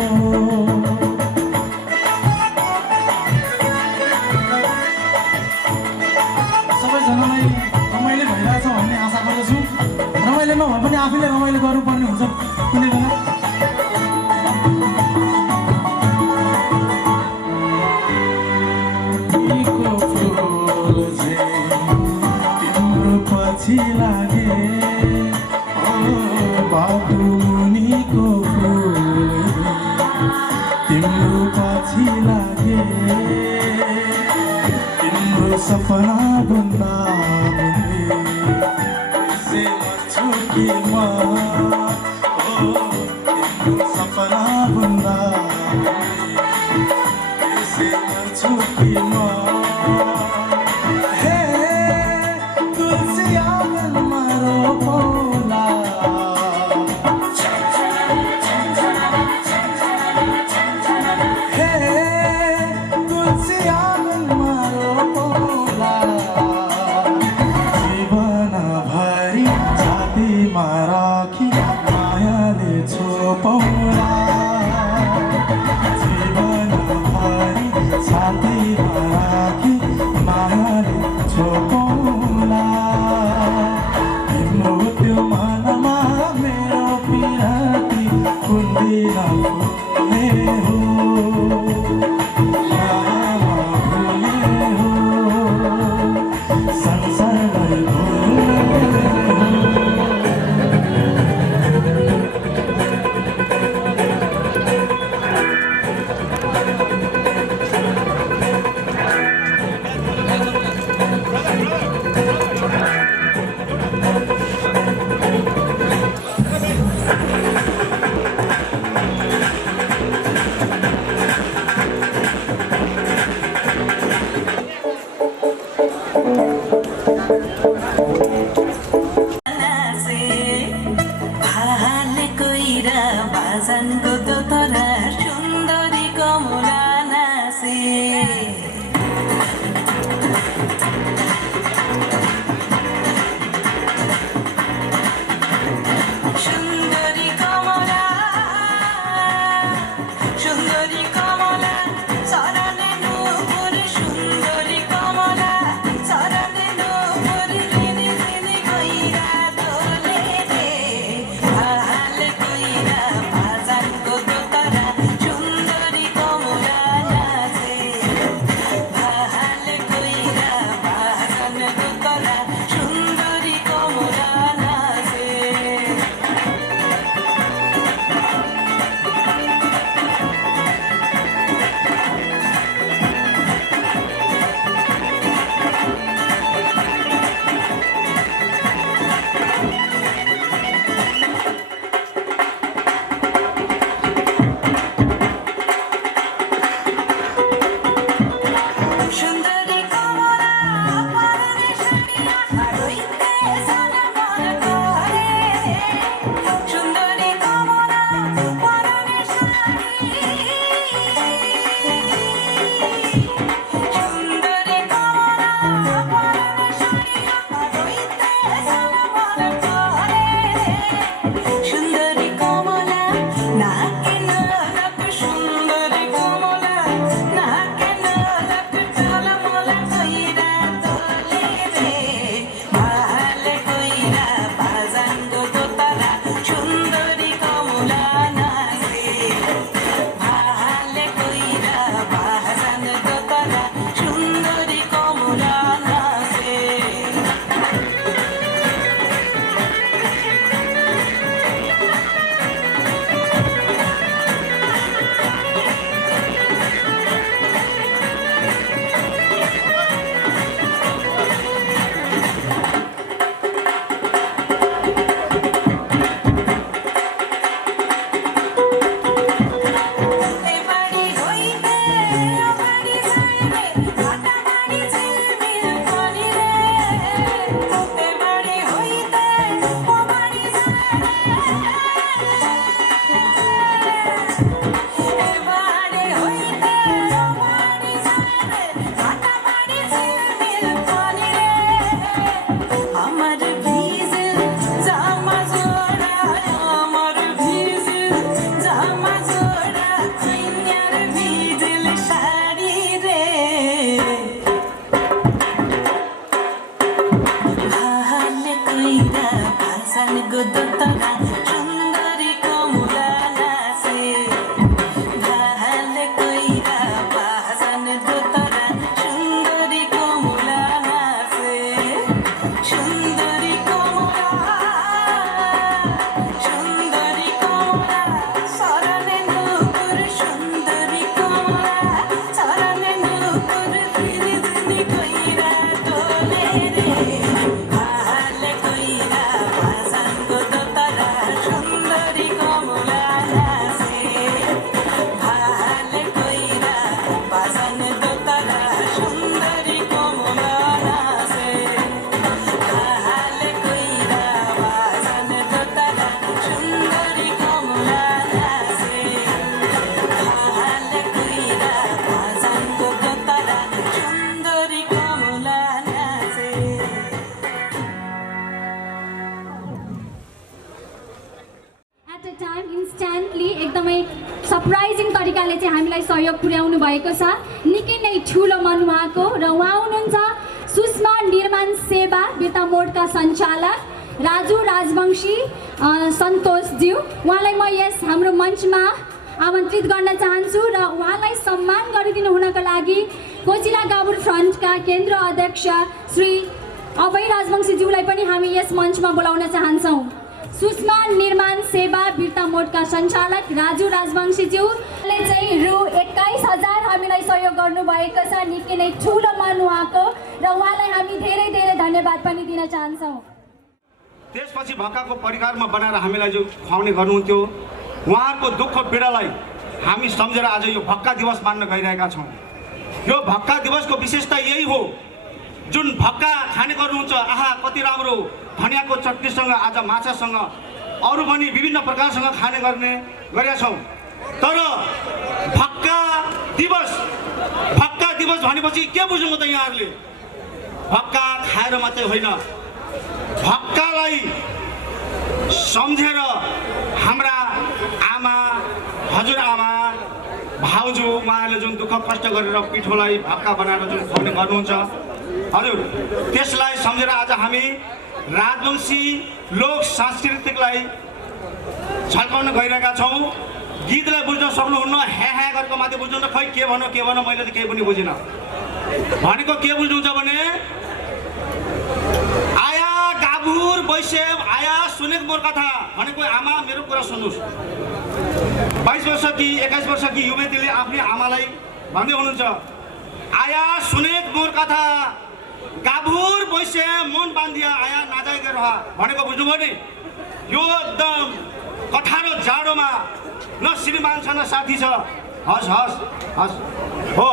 सबैजनालाई रमाइलो भइरहेछ भन्ने आशा गर्दछु। रमाइलो नभए पनि आफैले रमाइलो गर्नुपर्ने हुन्छ कुनै बेला। तिम्रो फुल चाहिँ तिम्रो पछि लागे, ओ बाटो मुनिको फुल तिम्रो पछि लागे। तिम्रो सपना बुन्दा बुन्दी छुकी म, ओ तिम्रो सपना बुन्दा छुकी म। हे तुलसी आँगनमा रोपौला, हे तुलसी आँगनमा रोपौला। जीवनभरि छातीमा राखी मायाले छोपौला, हामीलाई सहयोग पुर्याउनु भएको छ। निकै नै ठुलो मन उहाँको र उहाँ हुनुहुन्छ सुषमा निर्माण सेवा बिर्ता मोडका सञ्चालक राजु राजवंशी सन्तोषज्यू। उहाँलाई म यस हाम्रो मञ्चमा आमन्त्रित गर्न चाहन्छु र उहाँलाई सम्मान गरिदिनु हुनका लागि कोचिला गाबुर फ्रन्टका केन्द्र अध्यक्ष श्री अभय राजवंशीज्यूलाई पनि हामी यस मञ्चमा बोलाउन चाहन्छौँ। सुषमा निर्माण सेवा बिर्ता मोडका सञ्चालक राजु राजवंशीज्यूले चाहिँ रु 21,000 हामीलाई सहयोग गर्नुभएको छ। निकै नै ठुलो मन उहाँको र उहाँलाई हामी धेरै धेरै धन्यवाद पनि दिन चाहन्छौँ। त्यसपछि भक्काको परिकारमा बनाएर हामीलाई जो खुवाउने गर्नुहुन्थ्यो उहाँहरूको दुःख पीडालाई हामी सम्झेर आज यो भक्का दिवस मान्न गइरहेका छौँ। यो भक्का दिवसको विशेषता यही हो, जुन भक्का खाने गर्नुहुन्छ, आहा कति राम्रो धनियाँको चटनीसँग आज माछासँग अरू पनि विभिन्न प्रकारसँग खाने गर्ने गरेका छौँ। तर भक्का दिवस भनेपछि के बुझ्नु त यहाँहरूले? भक्का खाएर मात्रै होइन, भक्कालाई सम्झेर हाम्रा आमा हजुरआमा भाउजू उहाँहरूले जुन दुःख कष्ट गरेर पिठोलाई भक्का बनाएर जुन खुवाउने गर्नुहुन्छ हजुर, त्यसलाई सम्झेर आज हामी राजवंशी लोक सांस्कृतिकलाई झल्काउन गइरहेका छौँ। गीतलाई बुझ्न सक्नुहुन्न, ह्या गरेको मात्रै बुझ्नुहुन्छ, खै के भनौँ मैले त केही पनि बुझिनँ। भनेको के बुझ्नुहुन्छ भने आया गाभुर वैश्यव आया सुनेक मोर कथा भनेको आमा मेरो कुरा सुन्नुहोस्। 22 वर्ष कि 21 वर्ष कि युवतीले आफ्नै आमालाई भन्दै हुनुहुन्छ आया सुनेक मोर कथा गाभुर वैश्य मन बान्धिया आया नाजाएको रह भनेको बुझ्नुभयो नि? यो एकदम कथा र जाडोमा न श्रीमान छ न साथी छ। हस् हस् हस् हो।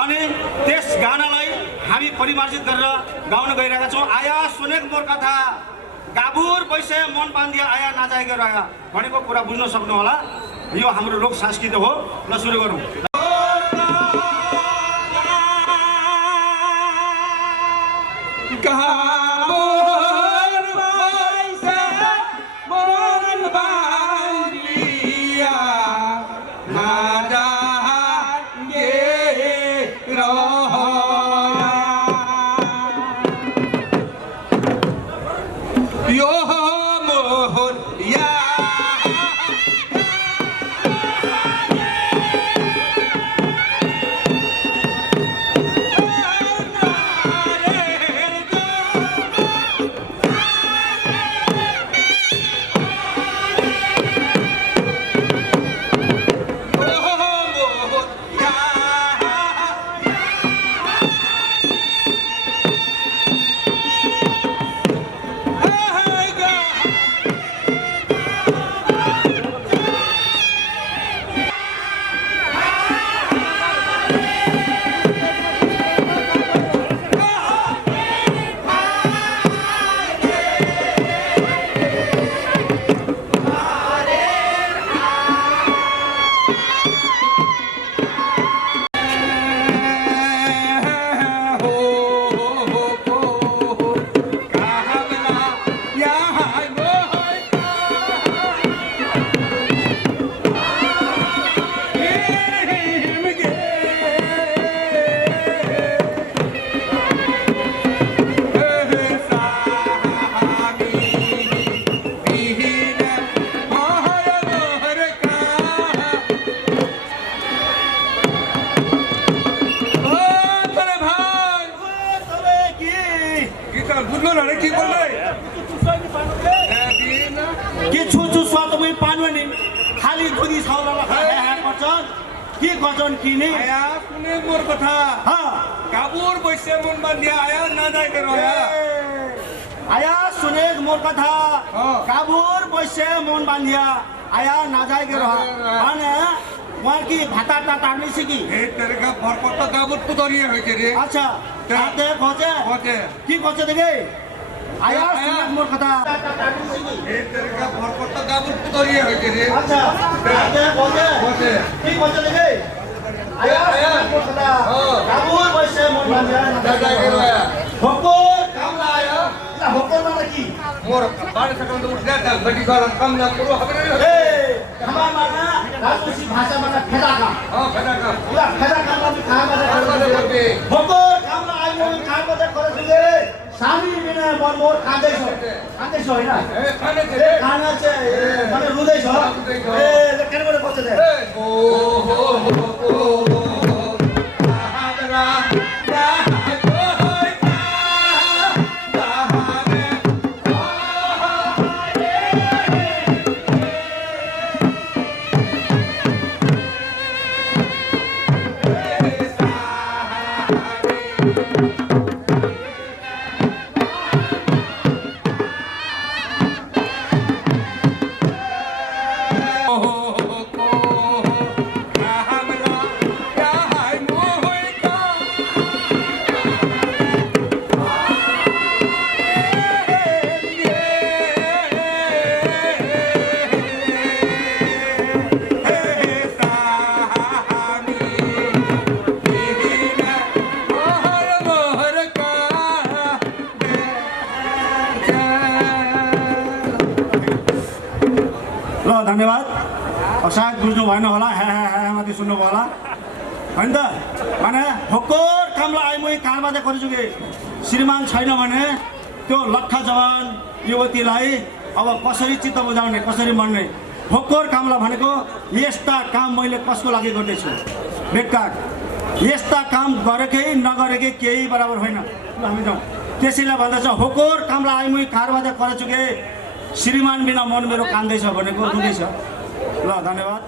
अनि त्यस गानालाई हामी परिमार्जित गरेर गाउन गइरहेका छौँ। आया सुनेक मोर कथा गाभुर वैश्य मन बान्धिया आया नाजाएको रह भनेको कुरा बुझ्न सक्नु होला। यो हाम्रो लोक संस्कृति हो। ल सुरु गरौँ। अच्छा खोजे की खोजे देखे आया सुनेक मोर कथा तेरे का भरपट गाबुर पुतरिया होय के रे अच्छा खोजे की खोजे देखे आया सुनेक मोर कथा गाबुर वैसे मोर बांधिया दादा के रोया होकोर कामला आया ला होकोर माने की मोर बारे सकन तो उठले गड्डी घर काम ना करो हबरे ए हमा माना राजवंशी भाषाबाट फेदाका या फेदाकामा कहाँ बजे भोकर कामला आइयो कहाँ बजे खरसले सामी बिना मनमोर खाँदैछ हैन खाना चाहिँ भने रुँदैछ केनबाट बच्छ ओ धन्यवाद। सायद बुझ्नु भएन होला माथि सुन्नुभयो होला होइन त माने भोकर कामला आइमुई काँडबाजा गरिसके श्रीमान छैन भने त्यो लट्ठा जवान युवतीलाई अब कसरी चित्त बुझाउने कसरी मर्ने भोकर कामला भनेको यस्ता काम मैले कसको लागि गर्दैछु बेकार यस्ता काम गरेकै नगरेकै केही बराबर होइन हामी जाउँ त्यसैले भन्दैछ भोकर कामला आइमुई काँडबाजा गरिसके श्रीमान बिना मन मेरो कान्दैछ भनेको रुँदैछ ल धन्यवाद।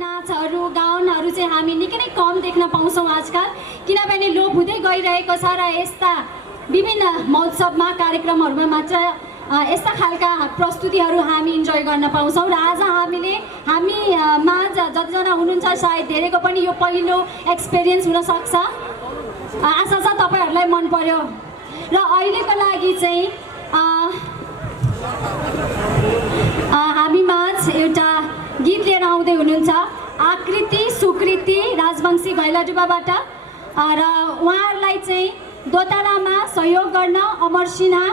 नाचहरू गाउनहरू चाहिँ हामी निकै नै कम देख्न पाउँछौँ आजकल किनभने लोप हुँदै गइरहेको छ र यस्ता विभिन्न महोत्सवमा कार्यक्रमहरूमा मात्र यस्ता खालका प्रस्तुतिहरू हामी इन्जोय गर्न पाउँछौँ र आज हामीमा जतिजना हुनुहुन्छ सायद धेरैको पनि यो पहिलो एक्सपिरियन्स हुनसक्छ आशा छ तपाईँहरूलाई मन पर्यो र अहिलेको लागि चाहिँ हामीमाझ एउटा गीत लिएर आउँदै हुनुहुन्छ आकृति सुकृति राजवंशी घैलाडुबाबाट र उहाँहरूलाई चाहिँ दोतालामा सहयोग गर्न अमर सिन्हा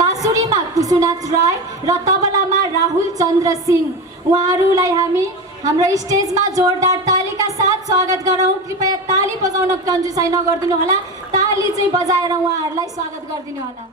बाँसुरीमा कुसुनाथ राई र तबलामा राहुल चन्द्र सिंह उहाँहरूलाई हामी हाम्रो स्टेजमा जोरदार तालीका साथ स्वागत गरौँ। कृपया ताली बजाउन कन्जुसाइ नगरिदिनु होला ताली चाहिँ बजाएर उहाँहरूलाई स्वागत गरिदिनु होला।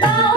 गाँव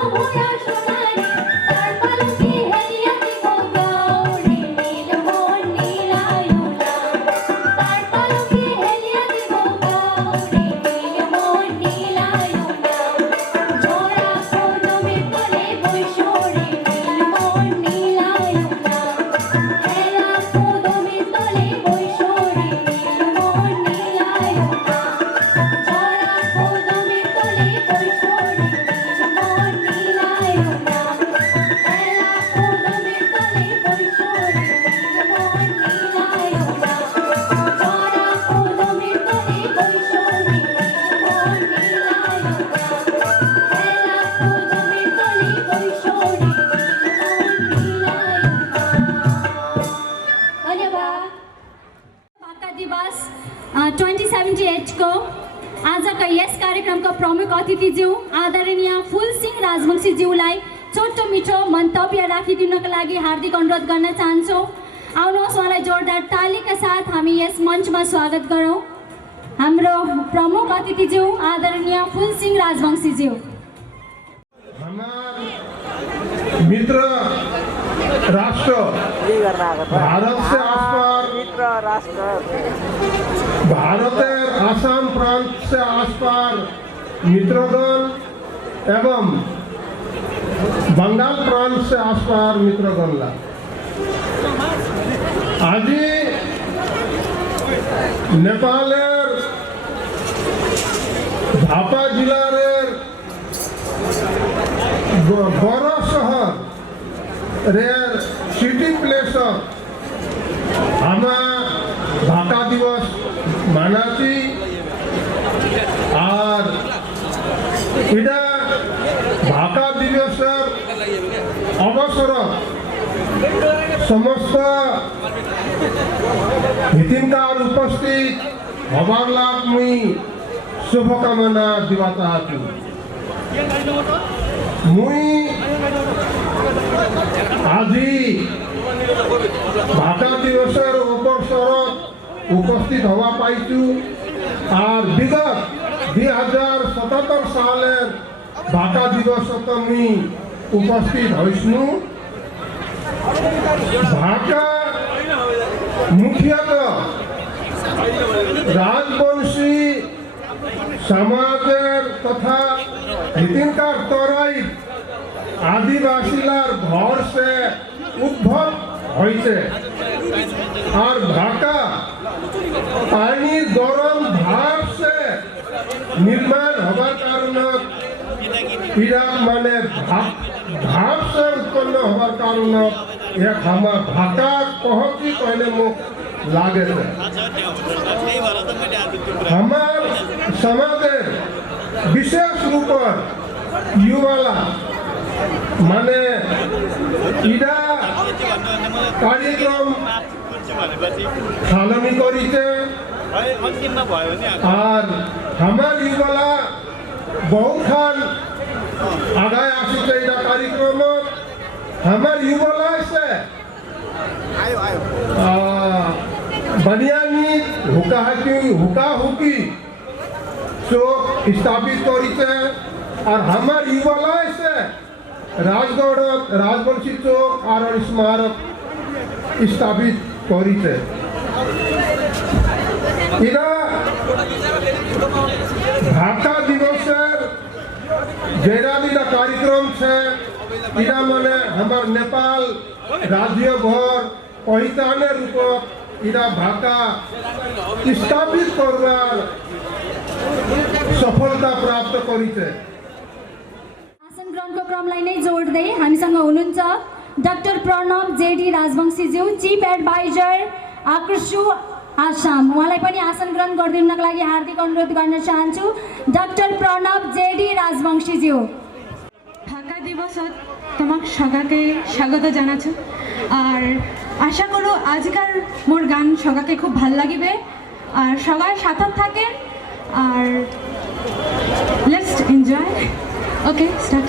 कार्यक्रमका प्रमुख अतिथिज्यू आदरणीय फुलसिंह राजवंशीज्यूलाई छोटो मिठो मन्तव्य राखिदिनका लागि हार्दिक अनुरोध गर्न चाहन्छौँ। आउनुहोस् उहाँलाई जोरदार तालीका साथ हामी यस मञ्चमा स्वागत गरौँ। हाम्रो प्रमुख अतिथिज्यू आदरणीय फुलसिंह राजवंशीज्यू। मित्र राष्ट्र भारत से आसपार भारतेर आसाम प्रांत से आसपार मित्रगण एवं बंगाल प्रांत से आसपार मित्रगण ला आज नेपालेर झापा जिलार बड़ शहर रेर सिटी प्लेस हमें भाका दिवस मानाची और इटा भाका दिवस अवसर समस्त हितिनकार उपस्थित हबार लाख मुई शुभकामना दिवा चाहती मुई আজি ভাষা দিবসের অবসরত উপস্থিত হওয়া পাইছু আর বিগত 2077 সালের ভাষা দিবসত আমি উপস্থিত হইছু। ভাষা মুখ্যত রাজবংশী সমাজের তথা হিতিনকার তরাই आदिवासीलार घर से उद्भव होइছে और भाका पानी गरम भाप से निर्माण होबार कारण इरा माने भाप से उत्पन्न होबार कारण एक हम भाका कहती कहने मुख लागे हमार समाजेर विशेष रूप युवाला माने इडा कार्यक्रम थालनी करिते और हमार युवाला बहुत खान आगाय आसिते इडा कार्यक्रम हमार युवाला से बनियानी हुका हुकी चौक स्थापित करिते और हमार युवाला से राजगढ़ राजवंशी चौक और स्मारक स्थापित करिছে। इरा भाषा दिवसेर जेरा दिना कार्यक्रम से इरा माने हमार नेपाल राज्य भर पहचानेर रूप इरा भाषा स्थापित करवार सफलता प्राप्त करिছে। ग्रहणको क्रमलाई नै जोड्दै हामीसँग हुनुहुन्छ डाक्टर प्रणव जेडी राजवंशीज्यू चिफ एडभाइजर आकृषु आसाम। उहाँलाई पनि आसन ग्रहण गरिदिनको लागि हार्दिक अनुरोध गर्न चाहन्छु। डाक्टर प्रणव जेडी राजवंशीज्यू। ভাষা দিবসত তোমাক সবাকে স্বাগত জানাচ্ছি আর আশা করো আজকাল মোর গান সবাকে খুব ভাল লাগিবে আর সবাই সাথে থাকেন আর লেটস এনজয়। Okay, start.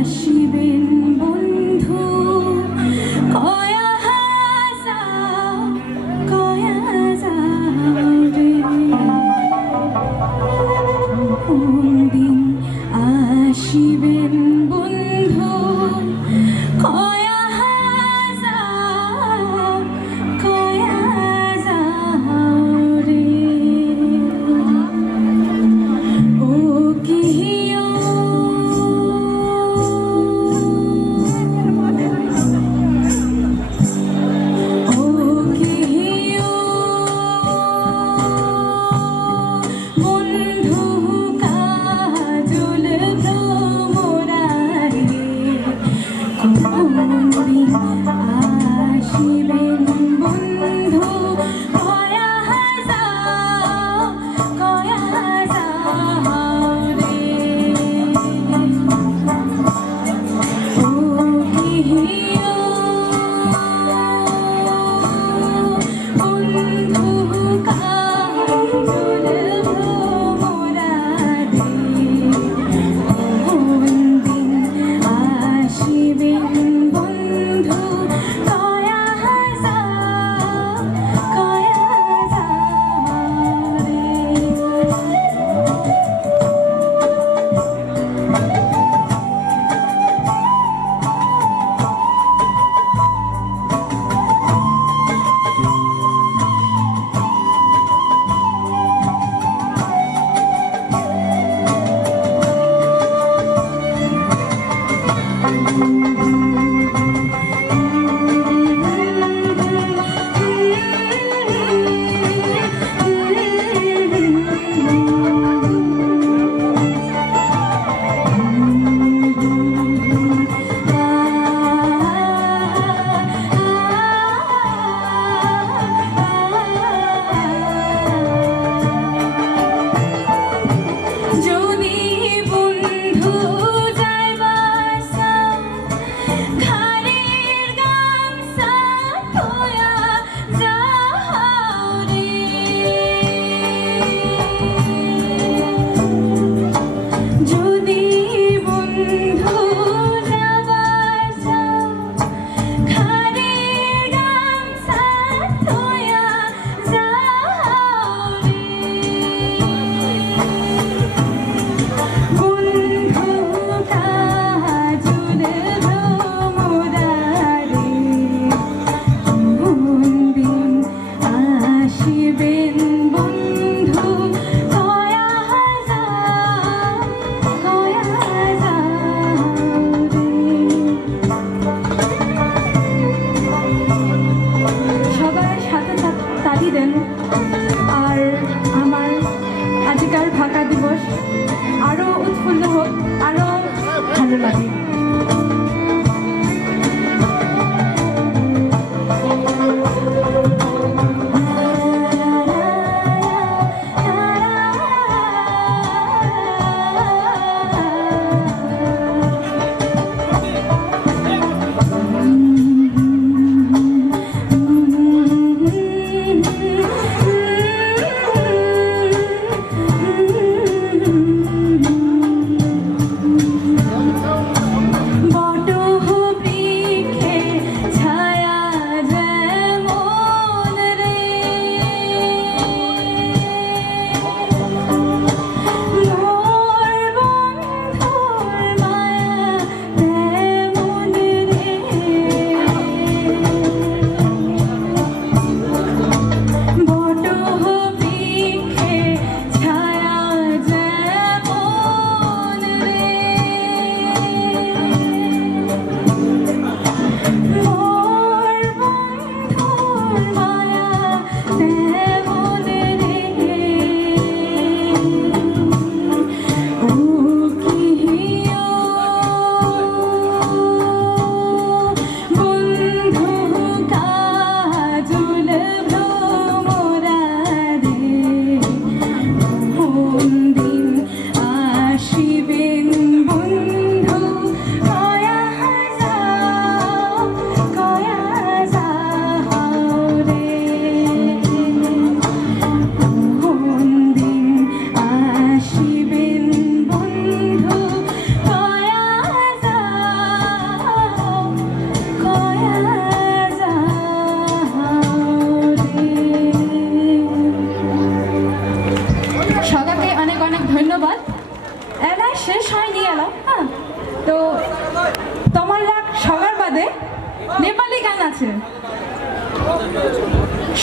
আসিবেন বন্ধু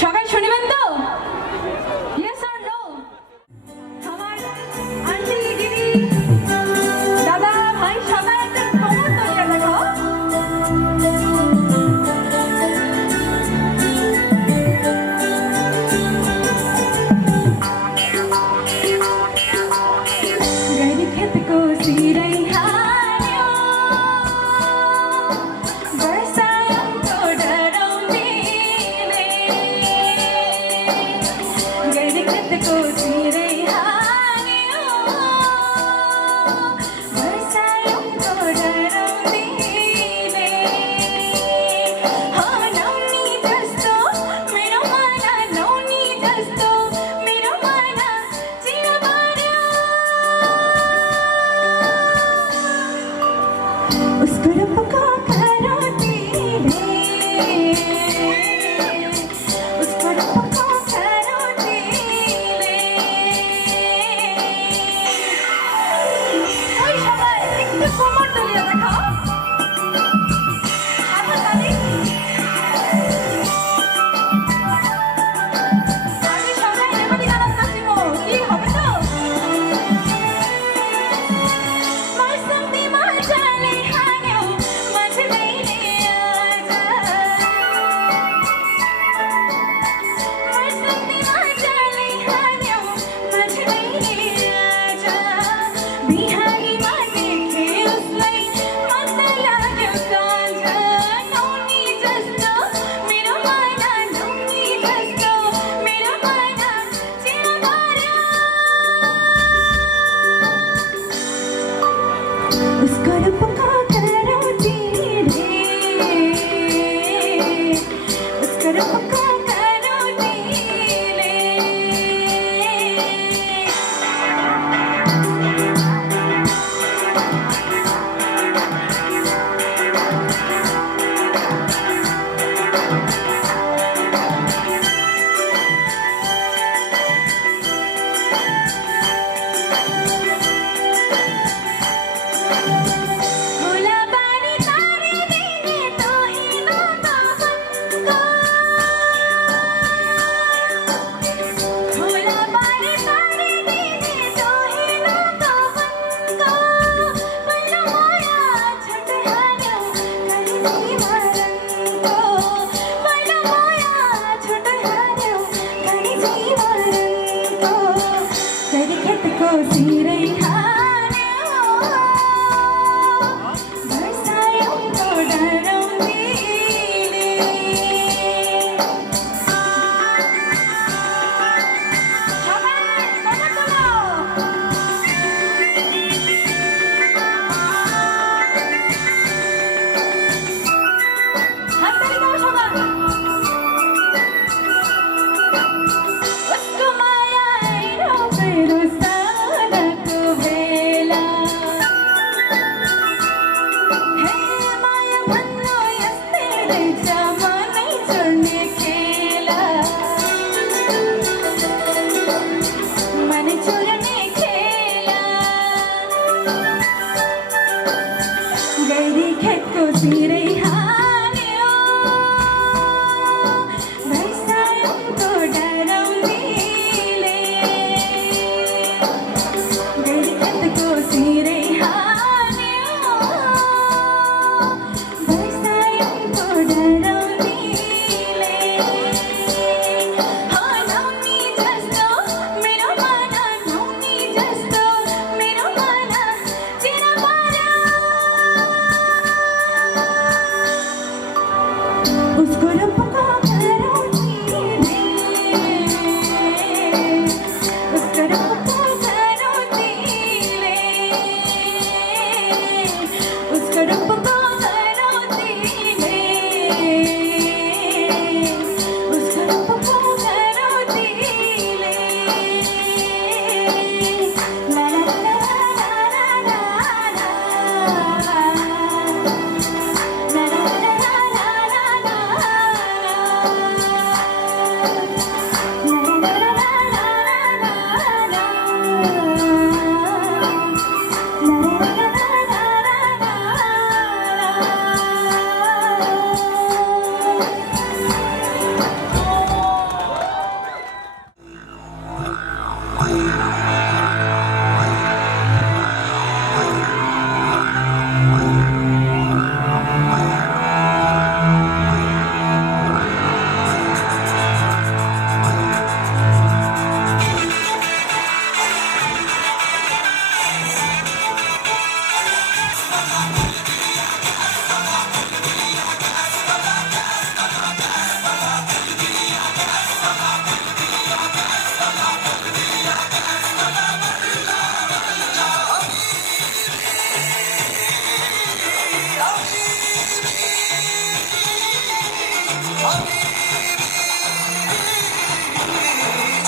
সবাই শুনবেন তো? Yes or no? আমার আন্টি দিদি দাদা ভাই সবাই একটা কমর তৈরি দেখো। गरी खेत को सिरै हाल्यो बर्सायम को डराउनेले गरी खेत को सिरै हाल्यो बर्सायम को डराउनेले हो नौनी जस्तो मेरो मन नौनी जस्तो मेरो मन चिर पर्यो उसको रूपको खरोटीले उसको रूपको खरोटीले ओइ सबाई एकटु कोमर तुलिया देखाओ हातताली আমি সবাই নেপালি গানত নাচিব কি হবে তো मौसम दिमा जाले हान्यो रहेछ मनै चढ्ने खेला मनै चढ्ने खेला गैरी खेतको सिरै हाल्यो भैँसायनको डराउनेले गैरी खेतको सिरै हाल्यो भैँसायनको डराउनेले नुनी जस्तो मेरो मन नुनी जस्तो मेरो मन चिर पर्यो उसको रूपको घरौटीले उसको रूपको घरौटीले उसको रूपको घरौटीले उसको रूपको घरौटीले ला ला ला ला ला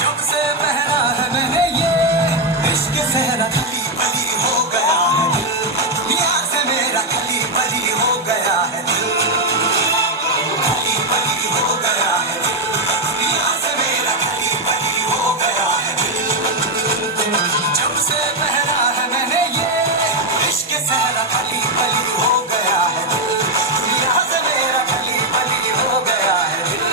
जब से पहना है मैंने ये इश्क सहरा खली बली हो गया है दिल दुनिया से मेरा खली बली हो गया है दिल खली बली हो गया है दिल दुनिया से मेरा खली बली हो गया है दिल जब से पहना है मैंने ये इश्क सहरा खली बली हो गया है दिल दुनिया से मेरा खली बली हो गया है दिल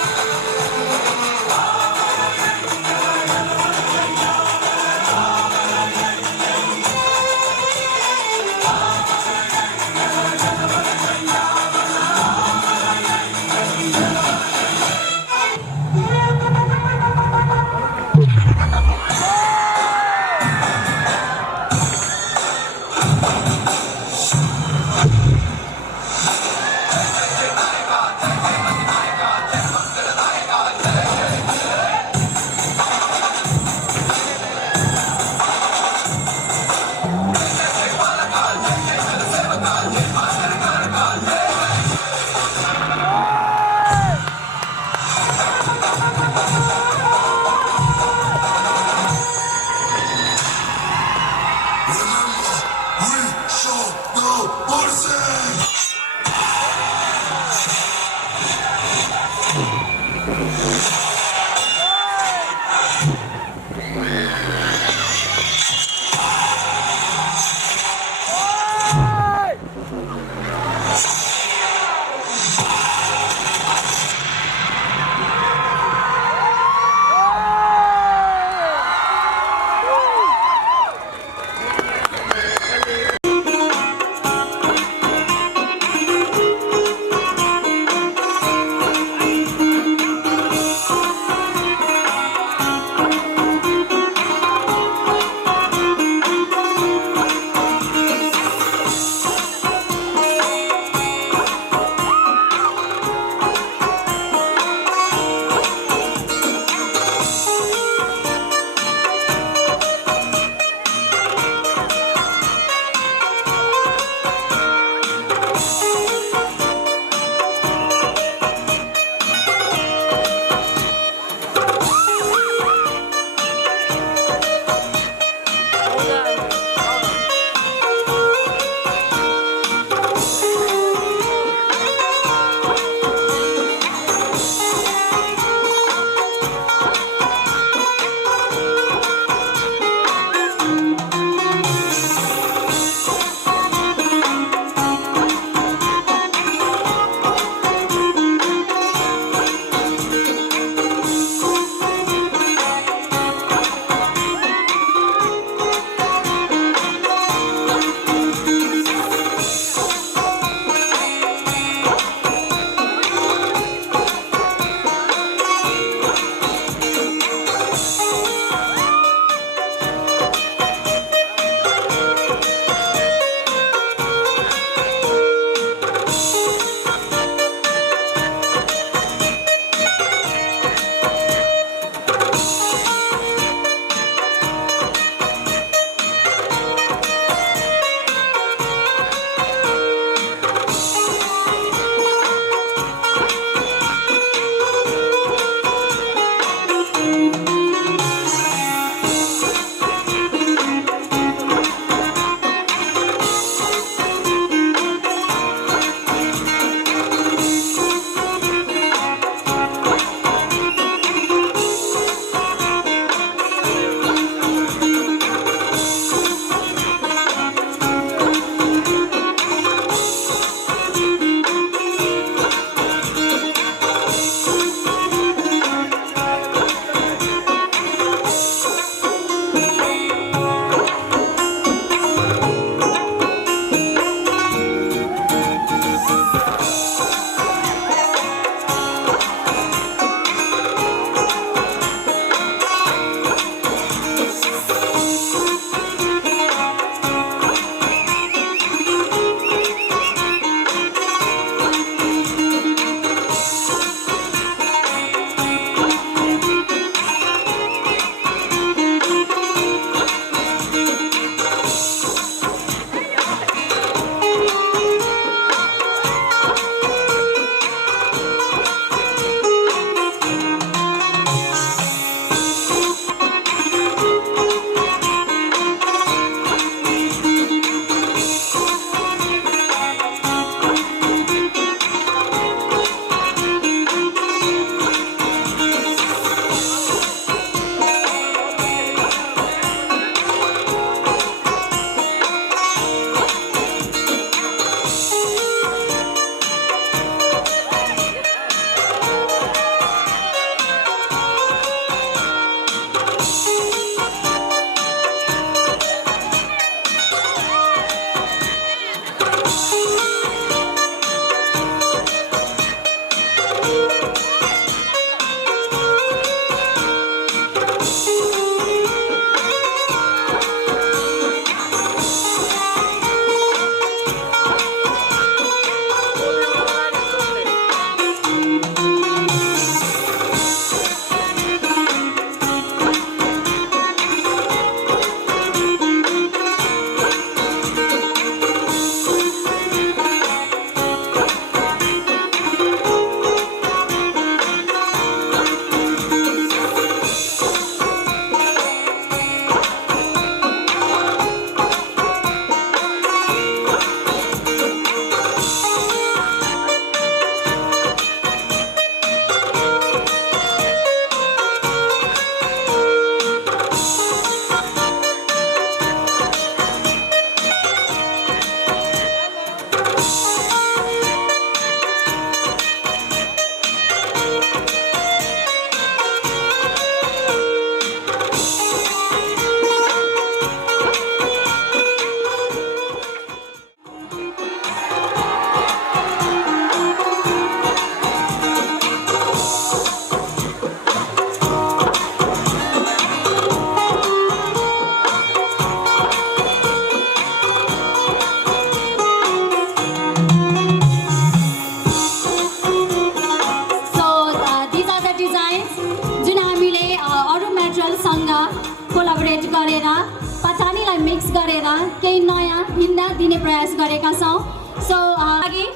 गरिरहेका छौँ सो अघि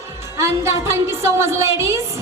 and thank you so much ladies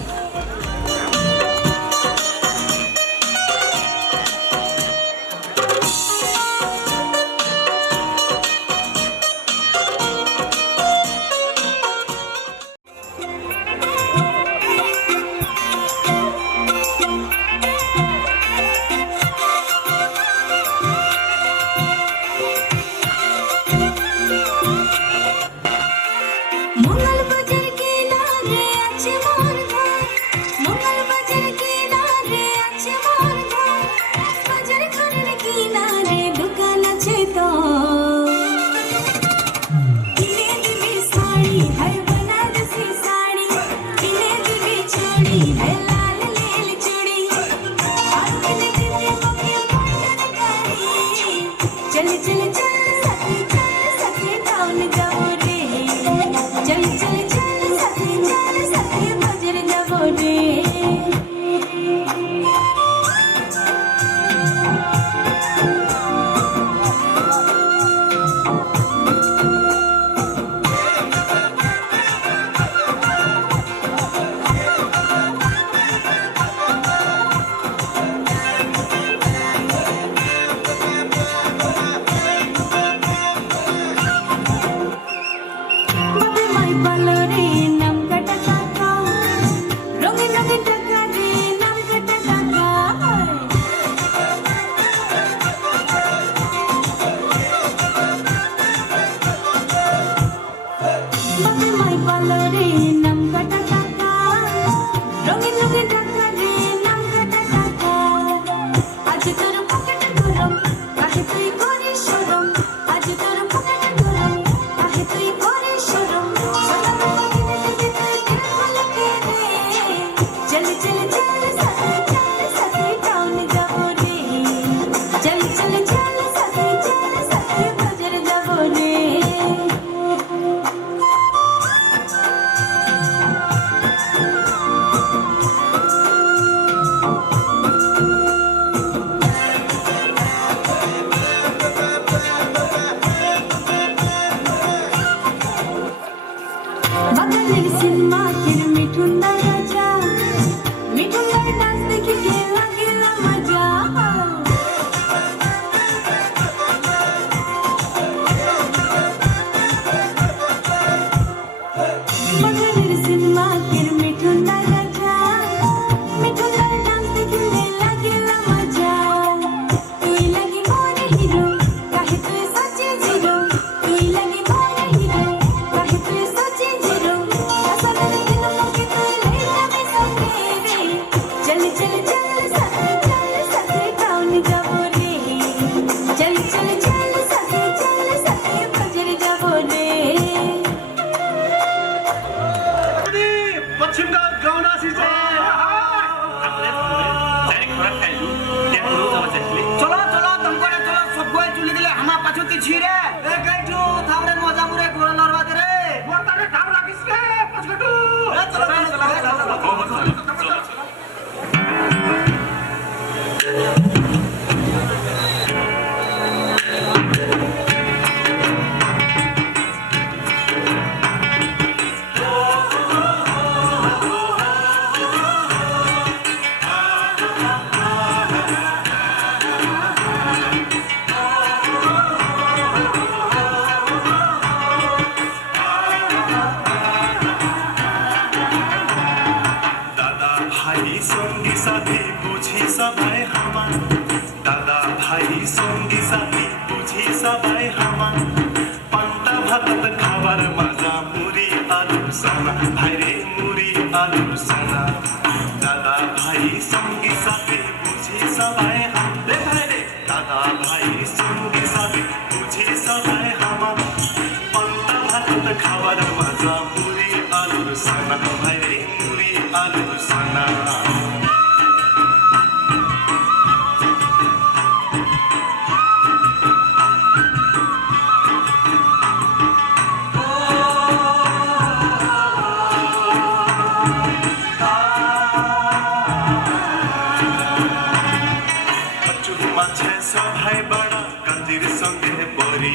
बड़ा कंदिर संगे परी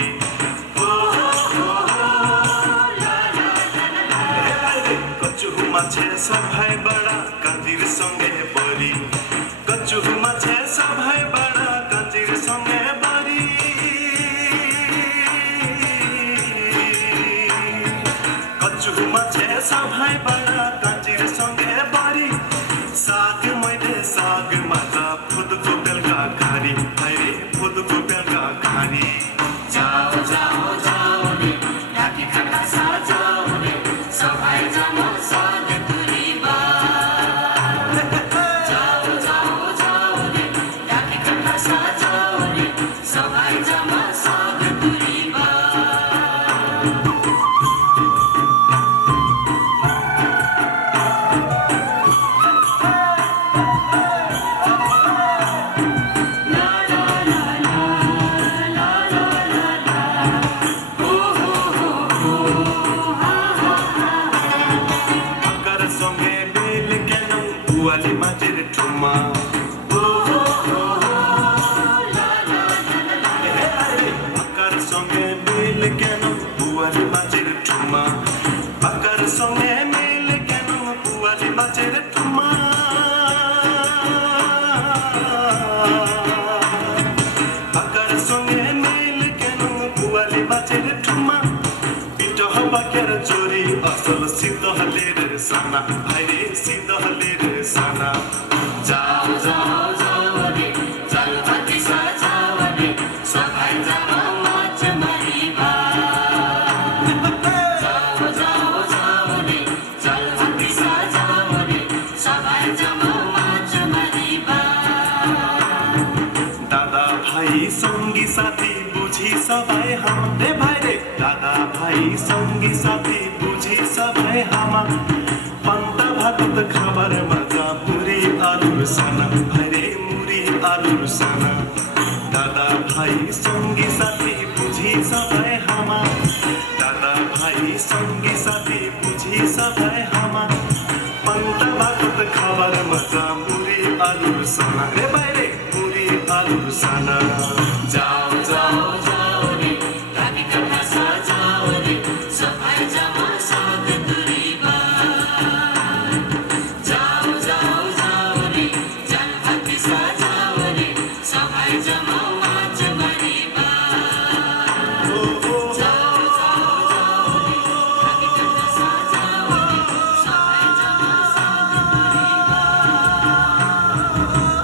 মাছে সবাই বড়া কাজির সঙ্গে বড়ি কচু মাছে সবাই বড়া কাজির সঙ্গে বড়ি কচু মাছে সবাই বড়া কাজির সঙ্গে বড়ি साग मैले साग माता खुद को बेल का खारी हरे खुद को बेल का खारी जाओ जाओ जाओ रे याकी खटा सा जाओ रे सबाई जमा साग तुरी बा जाओ जाओ जाओ रे याकी खटा सा जाओ रे सबाई जमा साग तुरी बा Buali matir tuma Bakar songe mil keno buali matir tuma Bakar songe mil keno buali matir tuma Bakar songe mil keno buali matir tuma Pito bakar jori asal sito halir sana Haire sito halir sana जाओ जाओ जाओ रे चल भटी सा जाओ रे सबाई जाओ माच मरीबा जाओ जाओ जाओ रे चल भटी सा जाओ रे सबाई जाओ माच मरीबा दादा भाई संगी साथी बुझी सबाई हम रे भाई रे दादा भाई संगी साथी बुझी सबाई हम पंता भात खाবার मजा पूरी आलूर साना हरे मुरी आलूर साना दादा भाई संगी साथी बुझी सबाई हामा दादा भाई संगी साथी बुझी सबाई हामा पंता भात खाবার मजा मुरी आलूर साना रे বাইরে मुरी आलूर साना जाओ जाओ जाओ रे ताकि कथा सा जाओ रे सबाई जमा साग तुरी बा जाओ जाओ जाओ रे चल भटी सा जाओ रे सबाई जमा माच मरीबा जाओ जाओ जाओ रे ताकि कथा सा जाओ रे सबाई जमा साग तुरी बा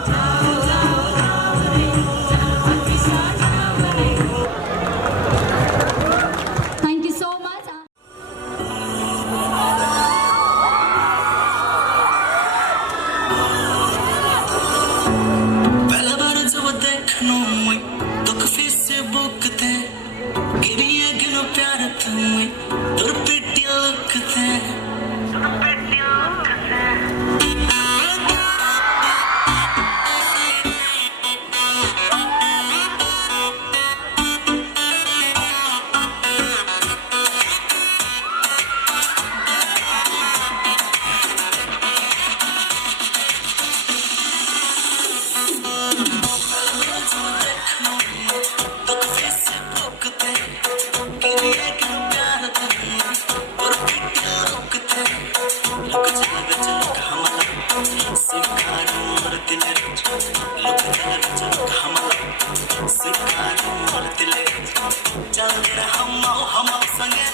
जाओ जाओ जाओ रे चल भटी सा जाओ रे Thank you so much. पहला बार जब देखनो मैं तो फेसबुक ते गिरिए गिनो प्यार तुम्हें तुर पिटी लुक ते हम संगे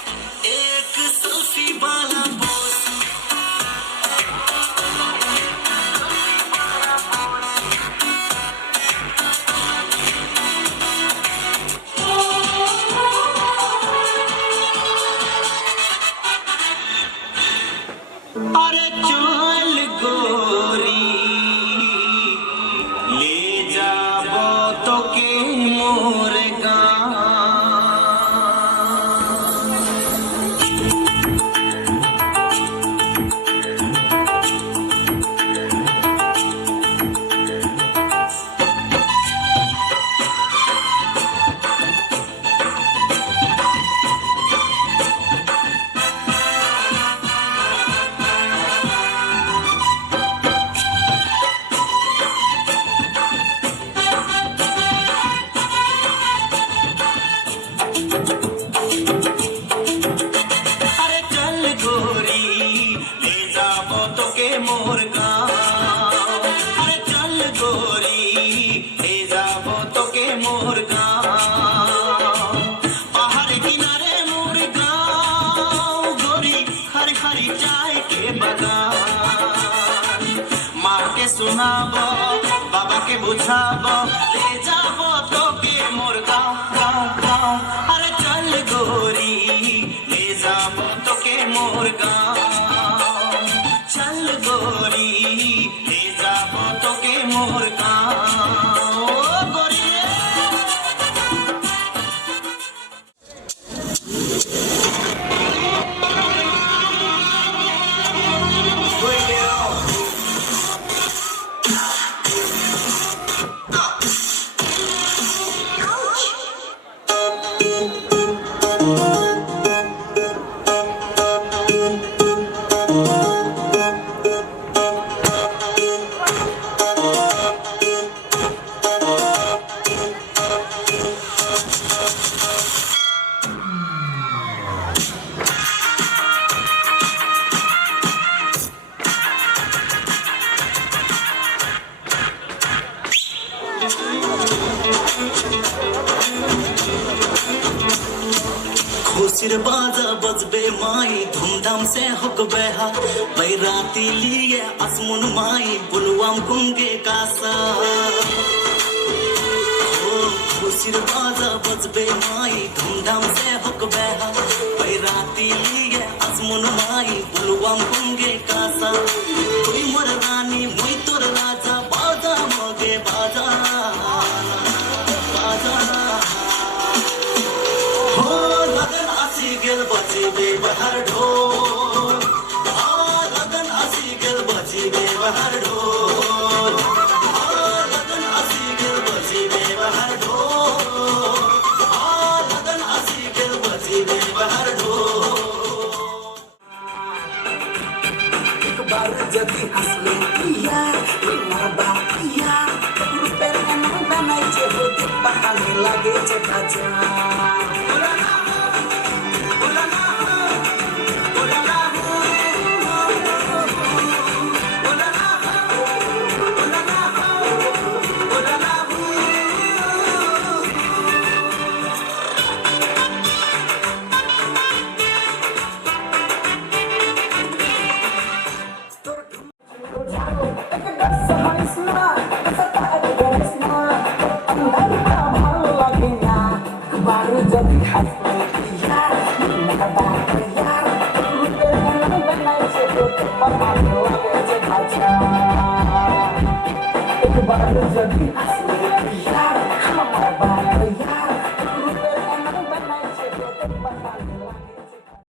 एक सेल्फी वाला पोज अरे चल गोरी ले जाबो तो के मोर गाँव मोर गाँव अरे चल गोरी ले जाबो तोके मोर गाँव पहाड़ किनारे मोर गाँव गोरी हरी हरी चाय के बगान माँ के सुनाबो बाबा के बुझाबो ले जाबो तोके मोर गाँव गाँव गाँव अरे चल गोरी ले जाबो तोके मोर गाँव चल गोरी ले जाबो तोके मोर गाँव ओ गोरी खुशिर बाजा बजबे माई धूमधाम से हुकबे हा बैराती लिए असमुन माई बुलवाम कुंगे कासा खुशिर बाजा बजबे माई धूमधाम से हुकबे हा बैराती लिए असमुन माई बुलवाम कुंगे कासा तुई मोर रानी मुई तोर राजा बाजा मोगे बाजा बाजा हो लगन आसी गेल बजिबे बहर ढोल लगन आसी गेल बजिबे बहर ढोल लगन आसी गेल बजिबे बहर ढोल लगन आसी गेल बजिबे बहर ढोल एक बार जदी हंसले पिया माबा पिया रुपे में बनाई छे बोते पकाने लागे छे खाजा Jadi